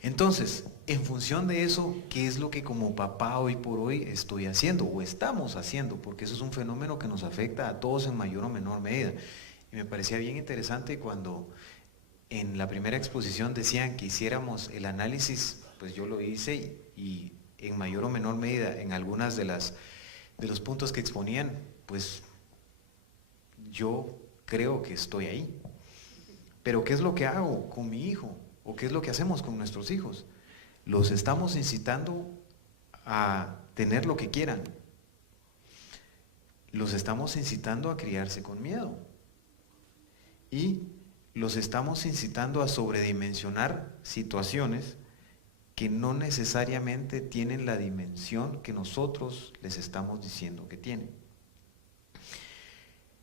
Entonces, en función de eso, ¿qué es lo que como papá hoy por hoy estoy haciendo o estamos haciendo? Porque eso es un fenómeno que nos afecta a todos en mayor o menor medida. Y me parecía bien interesante cuando en la primera exposición decían que hiciéramos el análisis, pues yo lo hice y en mayor o menor medida en algunas de los puntos que exponían, pues yo creo que estoy ahí. Pero ¿qué es lo que hago con mi hijo? ¿O qué es lo que hacemos con nuestros hijos? Los estamos incitando a tener lo que quieran. Los estamos incitando a criarse con miedo. Y los estamos incitando a sobredimensionar situaciones que no necesariamente tienen la dimensión que nosotros les estamos diciendo que tienen.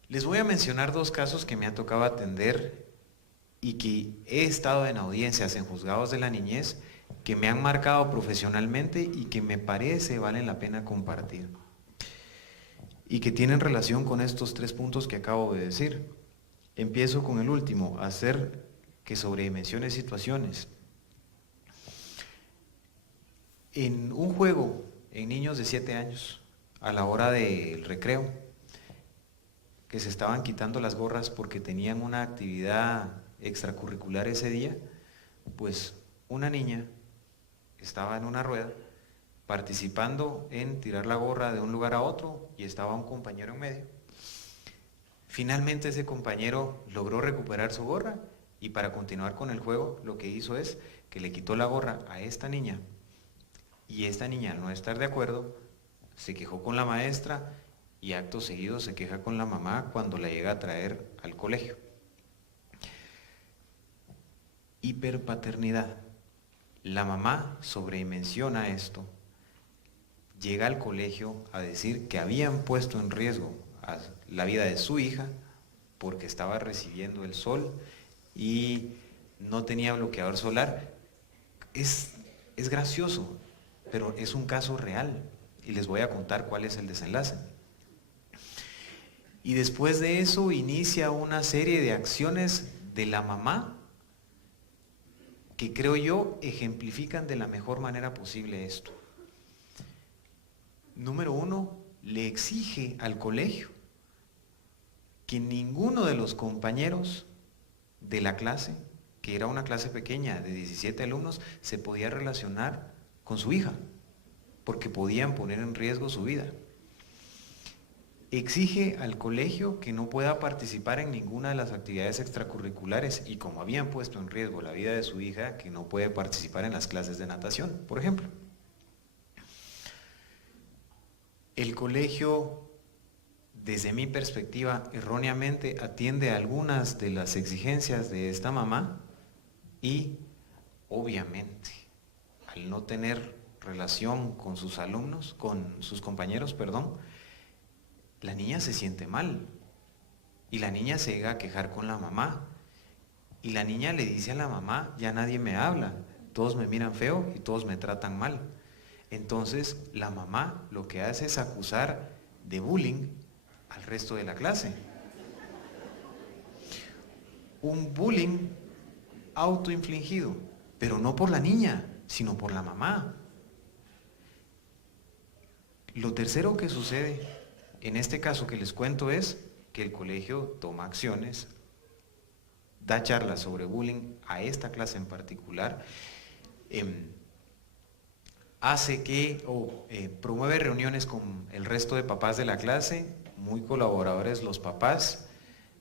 Les voy a mencionar 2 casos que me ha tocado atender y que he estado en audiencias en juzgados de la niñez que me han marcado profesionalmente y que me parece valen la pena compartir. Y que tienen relación con estos 3 puntos que acabo de decir. Empiezo con el último, hacer que sobredimensione situaciones. En un juego en niños de 7 años, a la hora del recreo, que se estaban quitando las gorras porque tenían una actividad extracurricular ese día, pues una niña estaba en una rueda participando en tirar la gorra de un lugar a otro y estaba un compañero en medio. Finalmente ese compañero logró recuperar su gorra y para continuar con el juego lo que hizo es que le quitó la gorra a esta niña y esta niña, al no estar de acuerdo, se quejó con la maestra y acto seguido se queja con la mamá cuando la llega a traer al colegio. Hiperpaternidad. La mamá sobredimensiona esto, llega al colegio a decir que habían puesto en riesgo a la vida de su hija porque estaba recibiendo el sol y no tenía bloqueador solar. Es gracioso, pero es un caso real y les voy a contar cuál es el desenlace. Y después de eso inicia una serie de acciones de la mamá que creo yo ejemplifican de la mejor manera posible esto. Número 1, le exige al colegio que ninguno de los compañeros de la clase, que era una clase pequeña de 17 alumnos, se podía relacionar con su hija, porque podían poner en riesgo su vida. Exige al colegio que no pueda participar en ninguna de las actividades extracurriculares y como habían puesto en riesgo la vida de su hija, que no puede participar en las clases de natación, por ejemplo. El colegio, desde mi perspectiva, erróneamente atiende a algunas de las exigencias de esta mamá y, obviamente, al no tener relación con sus alumnos, con sus compañeros, la niña se siente mal y la niña se llega a quejar con la mamá y la niña le dice a la mamá, ya nadie me habla, todos me miran feo y todos me tratan mal. Entonces la mamá lo que hace es acusar de bullying al resto de la clase. Un bullying autoinfligido, pero no por la niña, sino por la mamá. Lo tercero que sucede en este caso que les cuento es que el colegio toma acciones, da charlas sobre bullying a esta clase en particular, hace que promueve reuniones con el resto de papás de la clase, muy colaboradores los papás,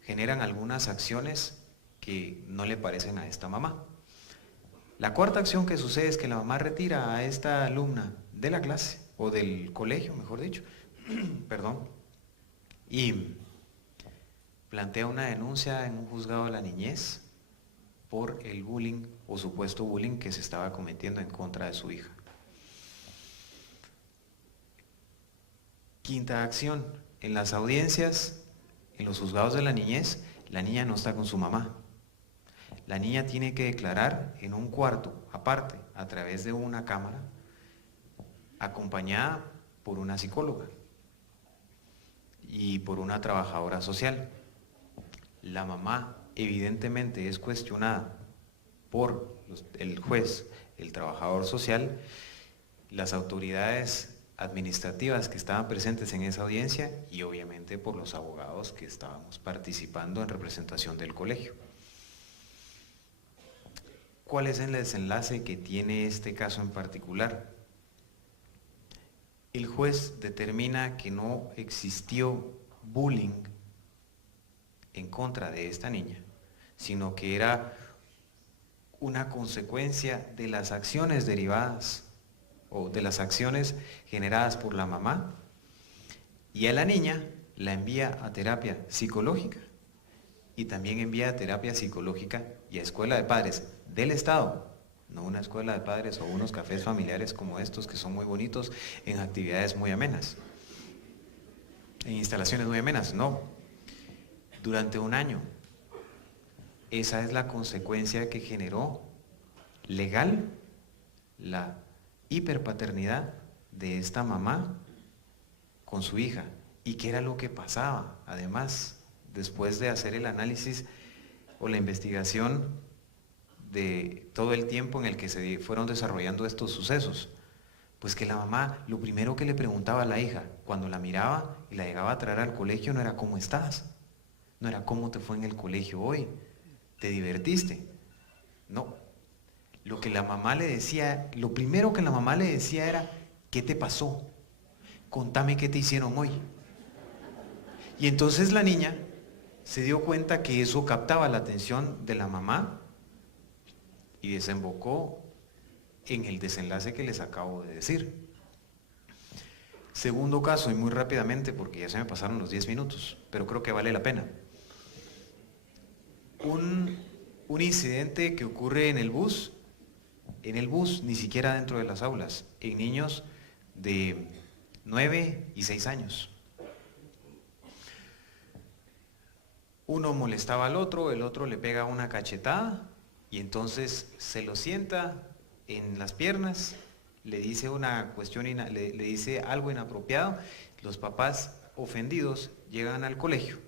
generan algunas acciones que no le parecen a esta mamá. La cuarta acción que sucede es que la mamá retira a esta alumna de la clase, o del colegio, mejor dicho, y plantea una denuncia en un juzgado de la niñez por el bullying o supuesto bullying que se estaba cometiendo en contra de su hija. Quinta acción, en las audiencias, en los juzgados de la niñez, la niña no está con su mamá. La niña tiene que declarar en un cuarto aparte, a través de una cámara, acompañada por una psicóloga y por una trabajadora social. La mamá evidentemente es cuestionada por el juez, el trabajador social, las autoridades administrativas que estaban presentes en esa audiencia y obviamente por los abogados que estábamos participando en representación del colegio. ¿Cuál es el desenlace que tiene este caso en particular? El juez determina que no existió bullying en contra de esta niña, sino que era una consecuencia de las acciones derivadas o de las acciones generadas por la mamá, y a la niña la envía a terapia psicológica y también envía a terapia psicológica y a escuela de padres del Estado, no una escuela de padres o unos cafés familiares como estos que son muy bonitos en actividades muy amenas, en instalaciones muy amenas, no, durante un año. Esa es la consecuencia que generó legal la hiperpaternidad de esta mamá con su hija. ¿Y qué era lo que pasaba? Además, después de hacer el análisis o la investigación de todo el tiempo en el que se fueron desarrollando estos sucesos, pues que la mamá lo primero que le preguntaba a la hija cuando la miraba y la llegaba a traer al colegio no era ¿cómo estás? No era ¿cómo te fue en el colegio hoy? ¿Te divertiste? No. Lo que la mamá le decía, lo primero que la mamá le decía era ¿qué te pasó? Contame qué te hicieron hoy. Y entonces la niña se dio cuenta que eso captaba la atención de la mamá y desembocó en el desenlace que les acabo de decir. Segundo caso, y muy rápidamente porque ya se me pasaron los 10 minutos, pero creo que vale la pena. Un incidente que ocurre en el bus, ni siquiera dentro de las aulas, en niños de 9 y 6 años. Uno molestaba al otro, el otro le pega una cachetada y entonces se lo sienta en las piernas, le dice una cuestión, le dice algo inapropiado. Los papás ofendidos llegan al colegio,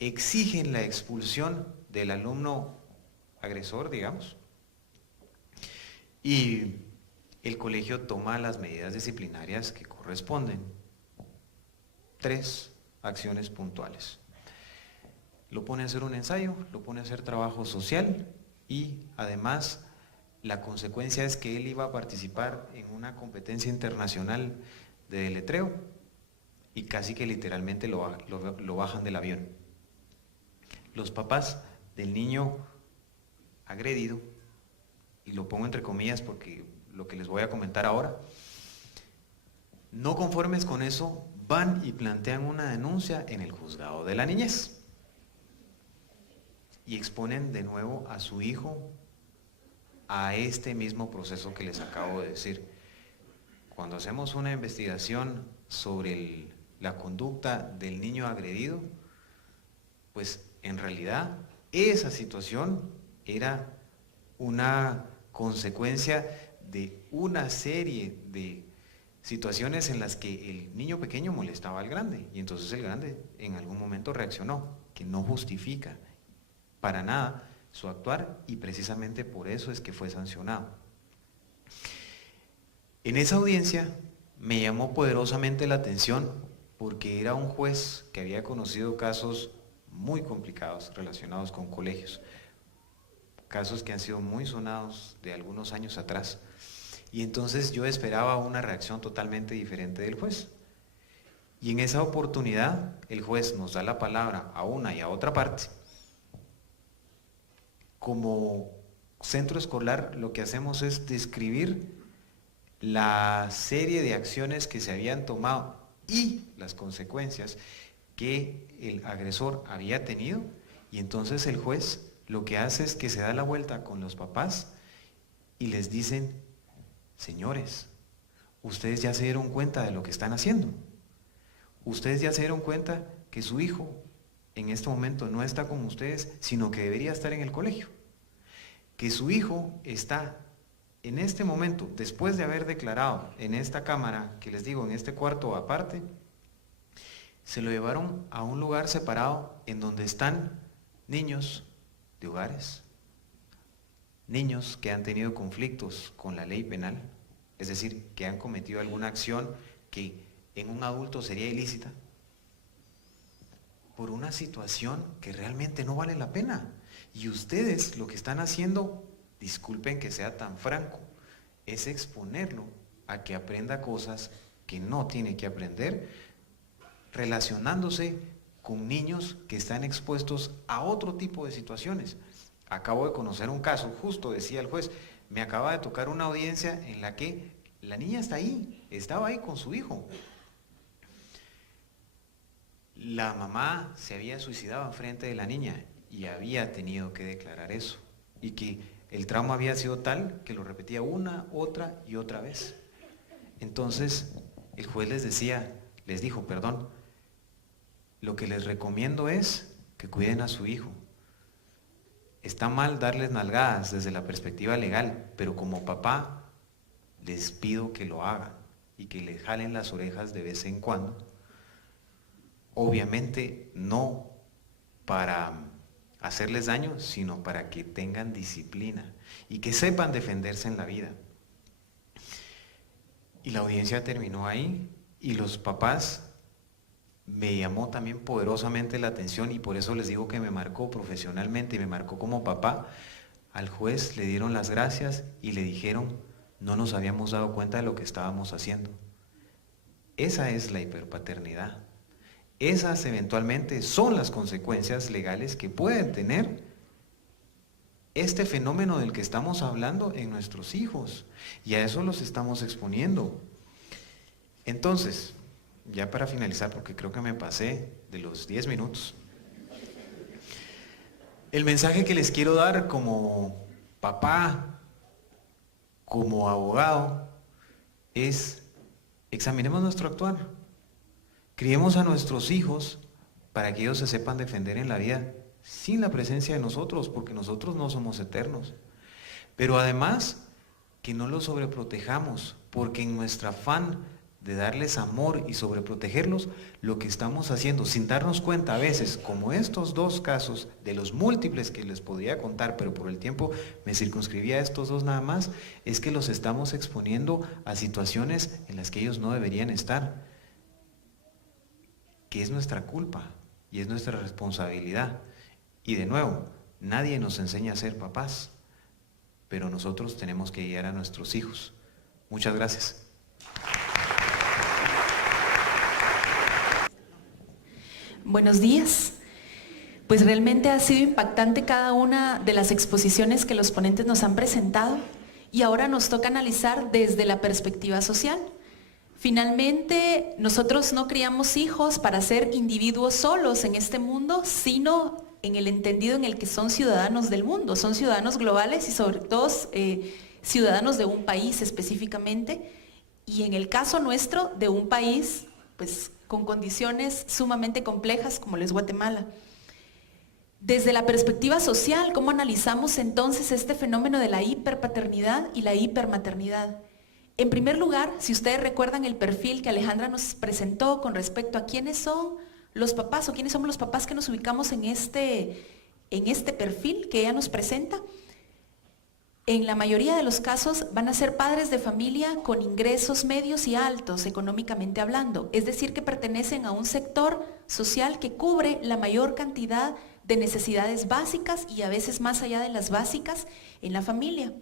exigen la expulsión del alumno agresor, digamos, y el colegio toma las medidas disciplinarias que corresponden. 3 acciones puntuales. Lo pone a hacer un ensayo, lo pone a hacer trabajo social y además la consecuencia es que él iba a participar en una competencia internacional de deletreo y casi que literalmente lo bajan del avión. Los papás del niño agredido, y lo pongo entre comillas porque lo que les voy a comentar ahora, no conformes con eso, van y plantean una denuncia en el juzgado de la niñez y exponen de nuevo a su hijo a este mismo proceso que les acabo de decir. Cuando hacemos una investigación sobre la conducta del niño agredido, pues en realidad esa situación era una consecuencia de una serie de situaciones en las que el niño pequeño molestaba al grande y entonces el grande en algún momento reaccionó, que no justifica para nada su actuar y precisamente por eso es que fue sancionado. En esa audiencia me llamó poderosamente la atención porque era un juez que había conocido casos muy complicados relacionados con colegios, casos que han sido muy sonados de algunos años atrás, y entonces yo esperaba una reacción totalmente diferente del juez. Y en esa oportunidad el juez nos da la palabra a una y a otra parte. Como centro escolar lo que hacemos es describir la serie de acciones que se habían tomado y las consecuencias que el agresor había tenido, y entonces el juez lo que hace es que se da la vuelta con los papás y les dicen: señores, ustedes ya se dieron cuenta de lo que están haciendo, ustedes ya se dieron cuenta que su hijo en este momento no está con ustedes, sino que debería estar en el colegio, que su hijo está en este momento, después de haber declarado en esta cámara, que les digo, en este cuarto aparte, se lo llevaron a un lugar separado en donde están niños de hogares, niños que han tenido conflictos con la ley penal, es decir, que han cometido alguna acción que en un adulto sería ilícita, por una situación que realmente no vale la pena. Y ustedes lo que están haciendo, disculpen que sea tan franco, es exponerlo a que aprenda cosas que no tiene que aprender, relacionándose con niños que están expuestos a otro tipo de situaciones. Acabo de conocer un caso, justo decía el juez, me acaba de tocar una audiencia en la que la niña estaba ahí con su hijo. La mamá se había suicidado enfrente de la niña y había tenido que declarar eso, y que el trauma había sido tal que lo repetía una, otra y otra vez. Entonces el juez les dijo, perdón, lo que les recomiendo es que cuiden a su hijo. Está mal darles nalgadas desde la perspectiva legal, pero como papá les pido que lo hagan y que le jalen las orejas de vez en cuando. Obviamente no para hacerles daño, sino para que tengan disciplina y que sepan defenderse en la vida. Y la audiencia terminó ahí y los papás, me llamó también poderosamente la atención y por eso les digo que me marcó profesionalmente y me marcó como papá. Al juez le dieron las gracias y le dijeron, no nos habíamos dado cuenta de lo que estábamos haciendo. Esa es la hiperpaternidad. Esas eventualmente son las consecuencias legales que pueden tener este fenómeno del que estamos hablando en nuestros hijos, y a eso los estamos exponiendo. Entonces, ya para finalizar, porque creo que me pasé de los 10 minutos, el mensaje que les quiero dar como papá, como abogado, es: examinemos nuestro actuar. Criemos a nuestros hijos para que ellos se sepan defender en la vida sin la presencia de nosotros, porque nosotros no somos eternos. Pero además, que no los sobreprotejamos, porque en nuestro afán de darles amor y sobreprotegerlos, lo que estamos haciendo, sin darnos cuenta a veces, como estos dos casos, de los múltiples que les podría contar, pero por el tiempo me circunscribía a estos dos nada más, es que los estamos exponiendo a situaciones en las que ellos no deberían estar, que es nuestra culpa y es nuestra responsabilidad. Y de nuevo, nadie nos enseña a ser papás, pero nosotros tenemos que guiar a nuestros hijos. Muchas gracias. Buenos días. Pues realmente ha sido impactante cada una de las exposiciones que los ponentes nos han presentado y ahora nos toca analizar desde la perspectiva social. Finalmente, nosotros no criamos hijos para ser individuos solos en este mundo, sino en el entendido en el que son ciudadanos del mundo, son ciudadanos globales y sobre todo ciudadanos de un país específicamente, y en el caso nuestro de un país pues con condiciones sumamente complejas como lo es Guatemala. Desde la perspectiva social, ¿cómo analizamos entonces este fenómeno de la hiperpaternidad y la hipermaternidad? En primer lugar, si ustedes recuerdan el perfil que Alejandra nos presentó con respecto a quiénes son los papás o quiénes somos los papás que nos ubicamos en este perfil que ella nos presenta, en la mayoría de los casos van a ser padres de familia con ingresos medios y altos económicamente hablando, es decir, que pertenecen a un sector social que cubre la mayor cantidad de necesidades básicas y a veces más allá de las básicas en la familia.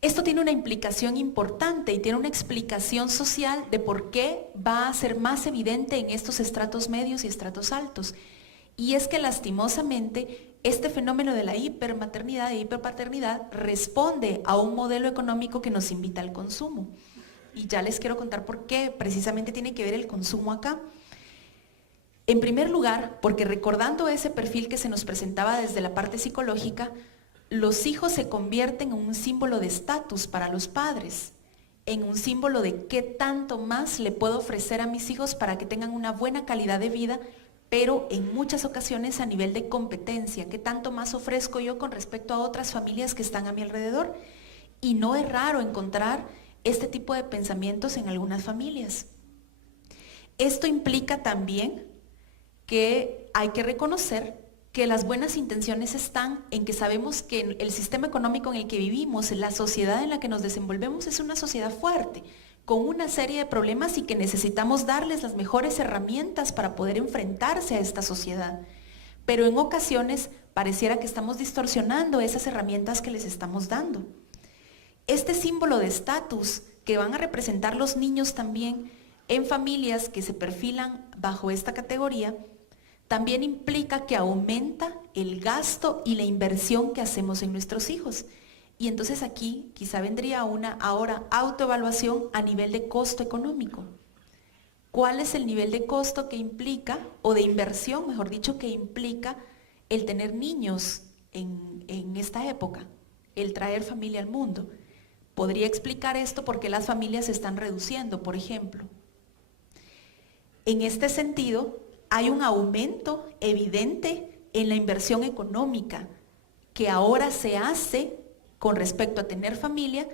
Esto tiene una implicación importante y tiene una explicación social de por qué va a ser más evidente en estos estratos medios y estratos altos. Y es que lastimosamente este fenómeno de la hipermaternidad e hiperpaternidad responde a un modelo económico que nos invita al consumo. Y ya les quiero contar por qué precisamente tiene que ver el consumo acá. En primer lugar, porque recordando ese perfil que se nos presentaba desde la parte psicológica, los hijos se convierten en un símbolo de estatus para los padres, en un símbolo de qué tanto más le puedo ofrecer a mis hijos para que tengan una buena calidad de vida, pero en muchas ocasiones a nivel de competencia, qué tanto más ofrezco yo con respecto a otras familias que están a mi alrededor. Y no es raro encontrar este tipo de pensamientos en algunas familias. Esto implica también que hay que reconocer que las buenas intenciones están en que sabemos que el sistema económico en el que vivimos, la sociedad en la que nos desenvolvemos es una sociedad fuerte, con una serie de problemas y que necesitamos darles las mejores herramientas para poder enfrentarse a esta sociedad. Pero en ocasiones pareciera que estamos distorsionando esas herramientas que les estamos dando. Este símbolo de estatus que van a representar los niños también en familias que se perfilan bajo esta categoría, también implica que aumenta el gasto y la inversión que hacemos en nuestros hijos. Y entonces aquí quizá vendría una ahora autoevaluación a nivel de costo económico. ¿Cuál es el nivel de costo que implica, o de inversión, mejor dicho, que implica el tener niños en esta época, el traer familia al mundo? Podría explicar esto porque las familias se están reduciendo, por ejemplo. En este sentido, hay un aumento evidente en la inversión económica que ahora se hace con respecto a tener familia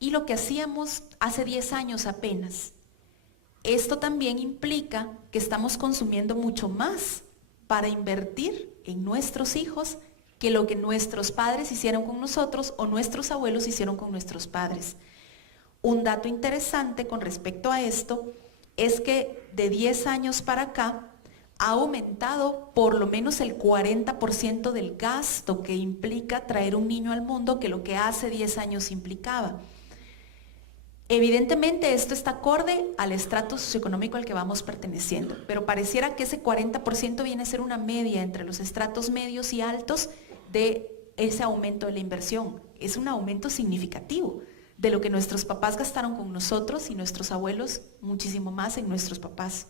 y lo que hacíamos hace 10 años apenas. Esto también implica que estamos consumiendo mucho más para invertir en nuestros hijos que lo que nuestros padres hicieron con nosotros o nuestros abuelos hicieron con nuestros padres. Un dato interesante con respecto a esto es que de 10 años para acá ha aumentado por lo menos el 40% del gasto que implica traer un niño al mundo que lo que hace 10 años implicaba. Evidentemente esto está acorde al estrato socioeconómico al que vamos perteneciendo, pero pareciera que ese 40% viene a ser una media entre los estratos medios y altos de ese aumento de la inversión. Es un aumento significativo de lo que nuestros papás gastaron con nosotros y nuestros abuelos muchísimo más en nuestros papás.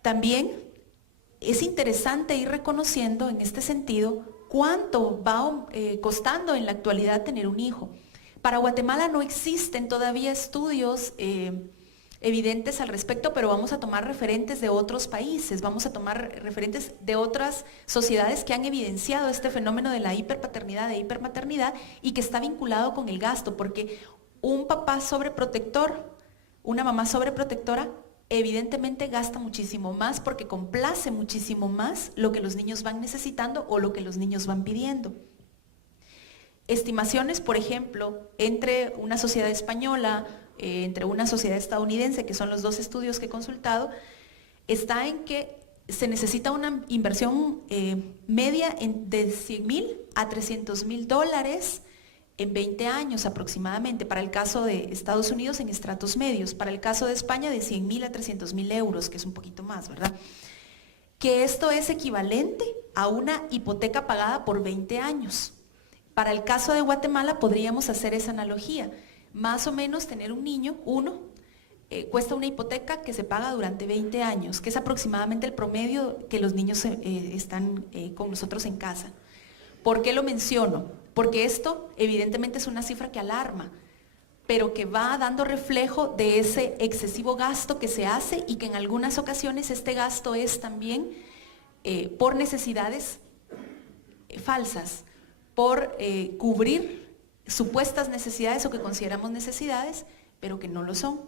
También es interesante ir reconociendo en este sentido cuánto va costando en la actualidad tener un hijo. Para Guatemala no existen todavía estudios evidentes al respecto, pero vamos a tomar referentes de otros países, vamos a tomar referentes de otras sociedades que han evidenciado este fenómeno de la hiperpaternidad e hipermaternidad y que está vinculado con el gasto, porque un papá sobreprotector, una mamá sobreprotectora, evidentemente gasta muchísimo más porque complace muchísimo más lo que los niños van necesitando o lo que los niños van pidiendo. Estimaciones, por ejemplo, entre una sociedad española, entre una sociedad estadounidense, que son los dos estudios que he consultado, está en que se necesita una inversión media de $100,000 a $300,000 en 20 años aproximadamente, para el caso de Estados Unidos en estratos medios, para el caso de España de 100,000 a 300,000 euros, que es un poquito más, ¿verdad? Que esto es equivalente a una hipoteca pagada por 20 años. Para el caso de Guatemala podríamos hacer esa analogía. Más o menos tener un niño, cuesta una hipoteca que se paga durante 20 años, que es aproximadamente el promedio que los niños están con nosotros en casa. ¿Por qué lo menciono? Porque esto evidentemente es una cifra que alarma, pero que va dando reflejo de ese excesivo gasto que se hace y que en algunas ocasiones este gasto es también por necesidades falsas, por cubrir supuestas necesidades o que consideramos necesidades, pero que no lo son.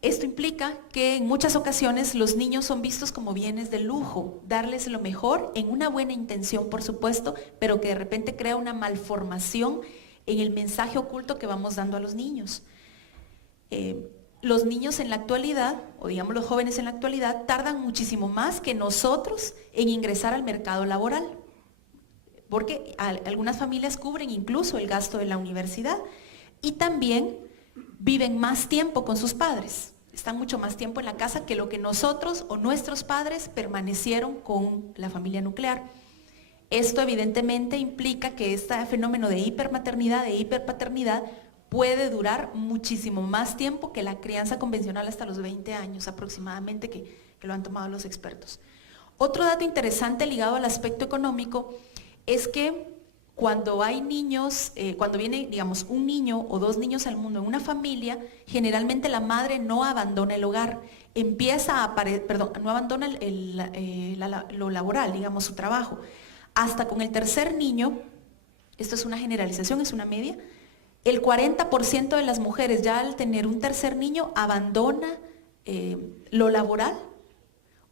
Esto implica que en muchas ocasiones los niños son vistos como bienes de lujo, darles lo mejor en una buena intención, por supuesto, pero que de repente crea una malformación en el mensaje oculto que vamos dando a los niños. Los niños en la actualidad, o digamos los jóvenes en la actualidad, tardan muchísimo más que nosotros en ingresar al mercado laboral, porque algunas familias cubren incluso el gasto de la universidad y también viven más tiempo con sus padres. Están mucho más tiempo en la casa que lo que nosotros o nuestros padres permanecieron con la familia nuclear. Esto evidentemente implica que este fenómeno de hipermaternidad e hiperpaternidad puede durar muchísimo más tiempo que la crianza convencional hasta los 20 años aproximadamente que lo han tomado los expertos. Otro dato interesante ligado al aspecto económico es que cuando hay niños, cuando viene, digamos, un niño o dos niños al mundo en una familia, generalmente la madre no abandona el hogar, no abandona lo laboral, digamos, su trabajo. Hasta con el tercer niño esto es una generalización, es una media, el 40% de las mujeres ya al tener un tercer niño abandona lo laboral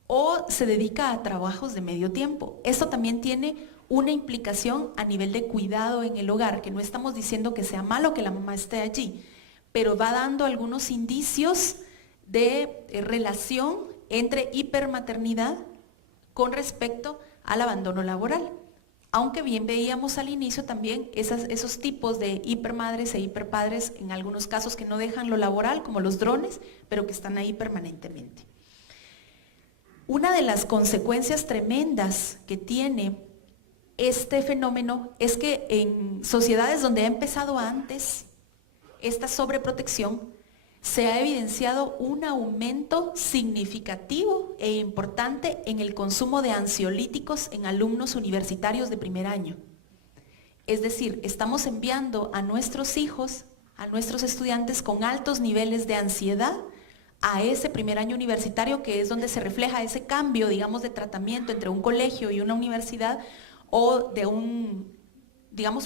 o se dedica a trabajos de medio tiempo. Esto también tiene una implicación a nivel de cuidado en el hogar, que no estamos diciendo que sea malo que la mamá esté allí, pero va dando algunos indicios de relación entre hipermaternidad con respecto al abandono laboral. Aunque bien veíamos al inicio también esos tipos de hipermadres e hiperpadres, en algunos casos que no dejan lo laboral, como los drones, pero que están ahí permanentemente. Una de las consecuencias tremendas que tiene este fenómeno es que en sociedades donde ha empezado antes esta sobreprotección, se ha evidenciado un aumento significativo e importante en el consumo de ansiolíticos en alumnos universitarios de primer año. Es decir, estamos enviando a nuestros hijos, a nuestros estudiantes con altos niveles de ansiedad a ese primer año universitario, que es donde se refleja ese cambio, digamos, de tratamiento entre un colegio y una universidad, o de un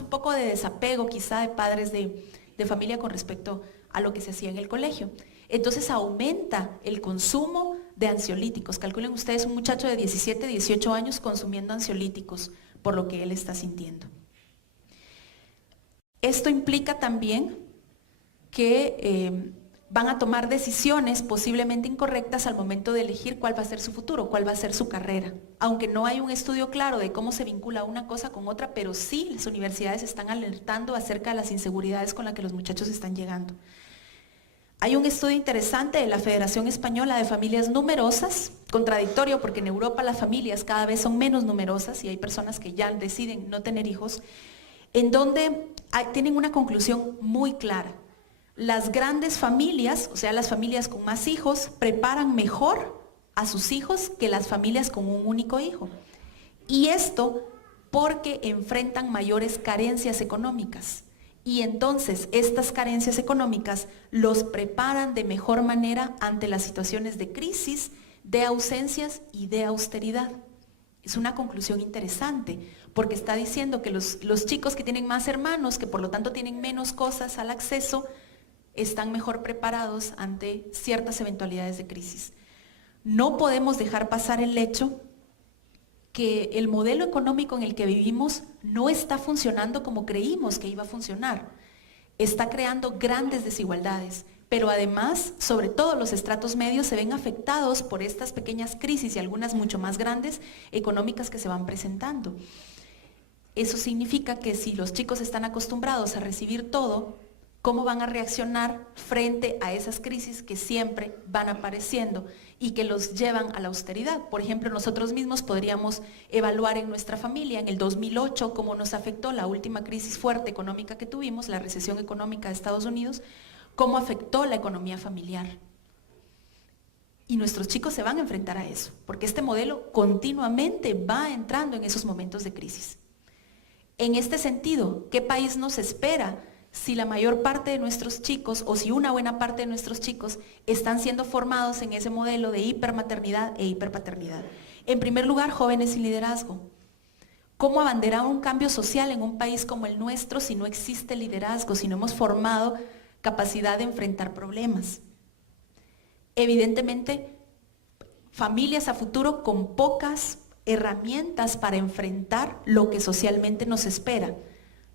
poco de desapego quizá de padres de familia con respecto a lo que se hacía en el colegio. Entonces aumenta el consumo de ansiolíticos. Calculen ustedes un muchacho de 17, 18 años consumiendo ansiolíticos por lo que él está sintiendo. Esto implica también que van a tomar decisiones posiblemente incorrectas al momento de elegir cuál va a ser su futuro, cuál va a ser su carrera. Aunque no hay un estudio claro de cómo se vincula una cosa con otra, pero sí las universidades están alertando acerca de las inseguridades con las que los muchachos están llegando. Hay un estudio interesante de la Federación Española de Familias Numerosas, contradictorio porque en Europa las familias cada vez son menos numerosas y hay personas que ya deciden no tener hijos, en donde tienen una conclusión muy clara. Las grandes familias, o sea, las familias con más hijos, preparan mejor a sus hijos que las familias con un único hijo. Y esto porque enfrentan mayores carencias económicas. Y entonces estas carencias económicas los preparan de mejor manera ante las situaciones de crisis, de ausencias y de austeridad. Es una conclusión interesante, porque está diciendo que los chicos que tienen más hermanos, que por lo tanto tienen menos cosas al acceso, están mejor preparados ante ciertas eventualidades de crisis. No podemos dejar pasar el hecho que el modelo económico en el que vivimos no está funcionando como creímos que iba a funcionar. Está creando grandes desigualdades, pero además, sobre todo los estratos medios se ven afectados por estas pequeñas crisis y algunas mucho más grandes económicas que se van presentando. Eso significa que si los chicos están acostumbrados a recibir todo, ¿cómo van a reaccionar frente a esas crisis que siempre van apareciendo y que los llevan a la austeridad? Por ejemplo, nosotros mismos podríamos evaluar en nuestra familia en el 2008 cómo nos afectó la última crisis fuerte económica que tuvimos, la recesión económica de Estados Unidos, cómo afectó la economía familiar. Y nuestros chicos se van a enfrentar a eso, porque este modelo continuamente va entrando en esos momentos de crisis. En este sentido, ¿qué país nos espera si la mayor parte de nuestros chicos, o si una buena parte de nuestros chicos, están siendo formados en ese modelo de hipermaternidad e hiperpaternidad? En primer lugar, jóvenes sin liderazgo. ¿Cómo abanderar un cambio social en un país como el nuestro si no existe liderazgo, si no hemos formado capacidad de enfrentar problemas? Evidentemente, familias a futuro con pocas herramientas para enfrentar lo que socialmente nos espera.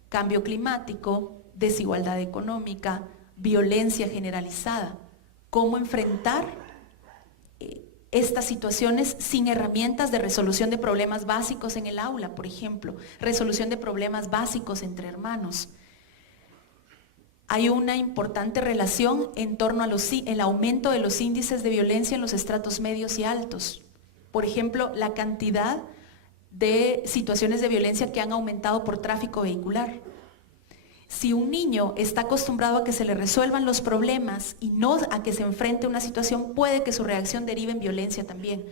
Cambio climático, desigualdad económica, violencia generalizada. ¿Cómo enfrentar estas situaciones sin herramientas de resolución de problemas básicos en el aula, por ejemplo? Resolución de problemas básicos entre hermanos. Hay una importante relación en torno al aumento de los índices de violencia en los estratos medios y altos. Por ejemplo, la cantidad de situaciones de violencia que han aumentado por tráfico vehicular. Si un niño está acostumbrado a que se le resuelvan los problemas y no a que se enfrente a una situación, puede que su reacción derive en violencia también.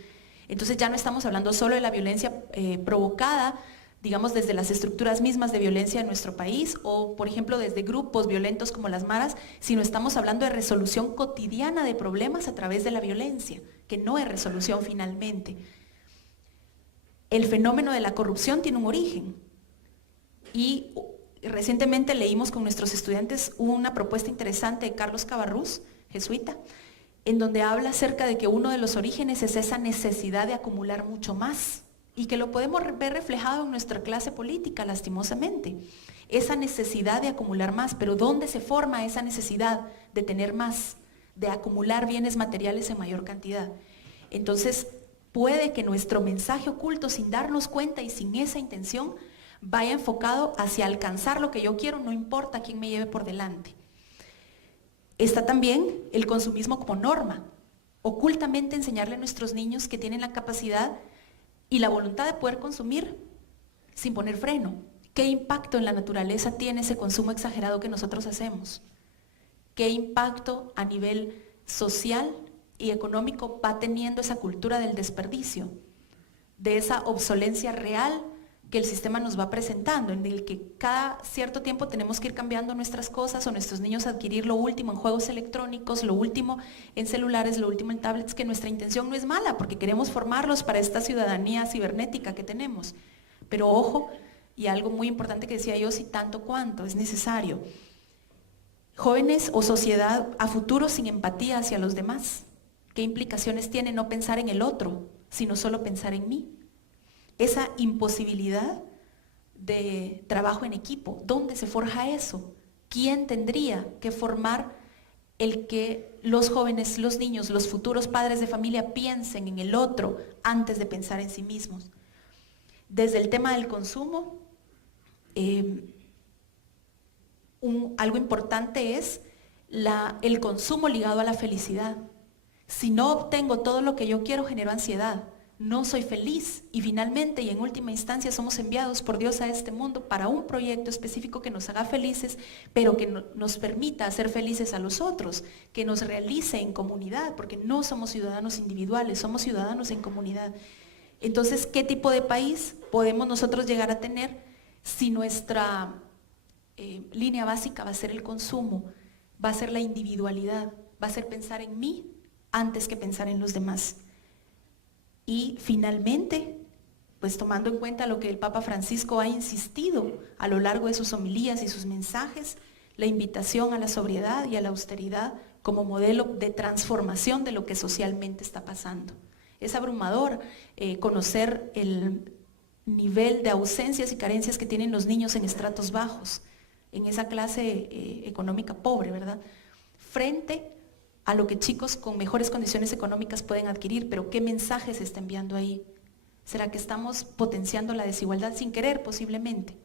Entonces ya no estamos hablando solo de la violencia provocada, digamos, desde las estructuras mismas de violencia en nuestro país o, por ejemplo, desde grupos violentos como las maras, sino estamos hablando de resolución cotidiana de problemas a través de la violencia, que no es resolución finalmente. El fenómeno de la corrupción tiene un origen y Recientemente leímos con nuestros estudiantes una propuesta interesante de Carlos Cabarrús, jesuita, en donde habla acerca de que uno de los orígenes es esa necesidad de acumular mucho más, y que lo podemos ver reflejado en nuestra clase política, lastimosamente. Esa necesidad de acumular más, pero ¿dónde se forma esa necesidad de tener más, de acumular bienes materiales en mayor cantidad? Entonces, puede que nuestro mensaje oculto, sin darnos cuenta y sin esa intención, vaya enfocado hacia alcanzar lo que yo quiero, no importa quién me lleve por delante. Está también el consumismo como norma. Ocultamente enseñarle a nuestros niños que tienen la capacidad y la voluntad de poder consumir sin poner freno. ¿Qué impacto en la naturaleza tiene ese consumo exagerado que nosotros hacemos? ¿Qué impacto a nivel social y económico va teniendo esa cultura del desperdicio, de esa obsolencia real que el sistema nos va presentando, en el que cada cierto tiempo tenemos que ir cambiando nuestras cosas o nuestros niños adquirir lo último en juegos electrónicos, lo último en celulares, lo último en tablets, que nuestra intención no es mala porque queremos formarlos para esta ciudadanía cibernética que tenemos. Pero ojo, y algo muy importante que decía yo, si tanto cuanto es necesario, jóvenes o sociedad a futuro sin empatía hacia los demás. ¿Qué implicaciones tiene no pensar en el otro, sino solo pensar en mí? Esa imposibilidad de trabajo en equipo, ¿dónde se forja eso? ¿Quién tendría que formar el que los jóvenes, los niños, los futuros padres de familia piensen en el otro antes de pensar en sí mismos? Desde el tema del consumo, algo importante es el consumo ligado a la felicidad. Si no obtengo todo lo que yo quiero, genero ansiedad. No soy feliz y finalmente y en última instancia somos enviados por Dios a este mundo para un proyecto específico que nos haga felices, pero que nos permita hacer felices a los otros, que nos realice en comunidad, porque no somos ciudadanos individuales, somos ciudadanos en comunidad. Entonces, ¿qué tipo de país podemos nosotros llegar a tener si nuestra línea básica va a ser el consumo, va a ser la individualidad, va a ser pensar en mí antes que pensar en los demás? Y finalmente, pues tomando en cuenta lo que el Papa Francisco ha insistido a lo largo de sus homilías y sus mensajes, la invitación a la sobriedad y a la austeridad como modelo de transformación de lo que socialmente está pasando. Es abrumador conocer el nivel de ausencias y carencias que tienen los niños en estratos bajos, en esa clase económica pobre, ¿verdad? Frente a lo que chicos con mejores condiciones económicas pueden adquirir, pero ¿qué mensaje se está enviando ahí? ¿Será que estamos potenciando la desigualdad sin querer, posiblemente?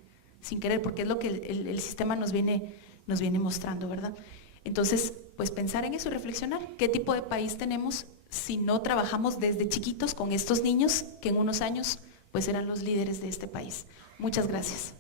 Sin querer, porque es lo que el sistema nos viene mostrando, ¿verdad? Entonces, pues pensar en eso y reflexionar. ¿Qué tipo de país tenemos si no trabajamos desde chiquitos con estos niños que en unos años pues serán los líderes de este país? Muchas gracias.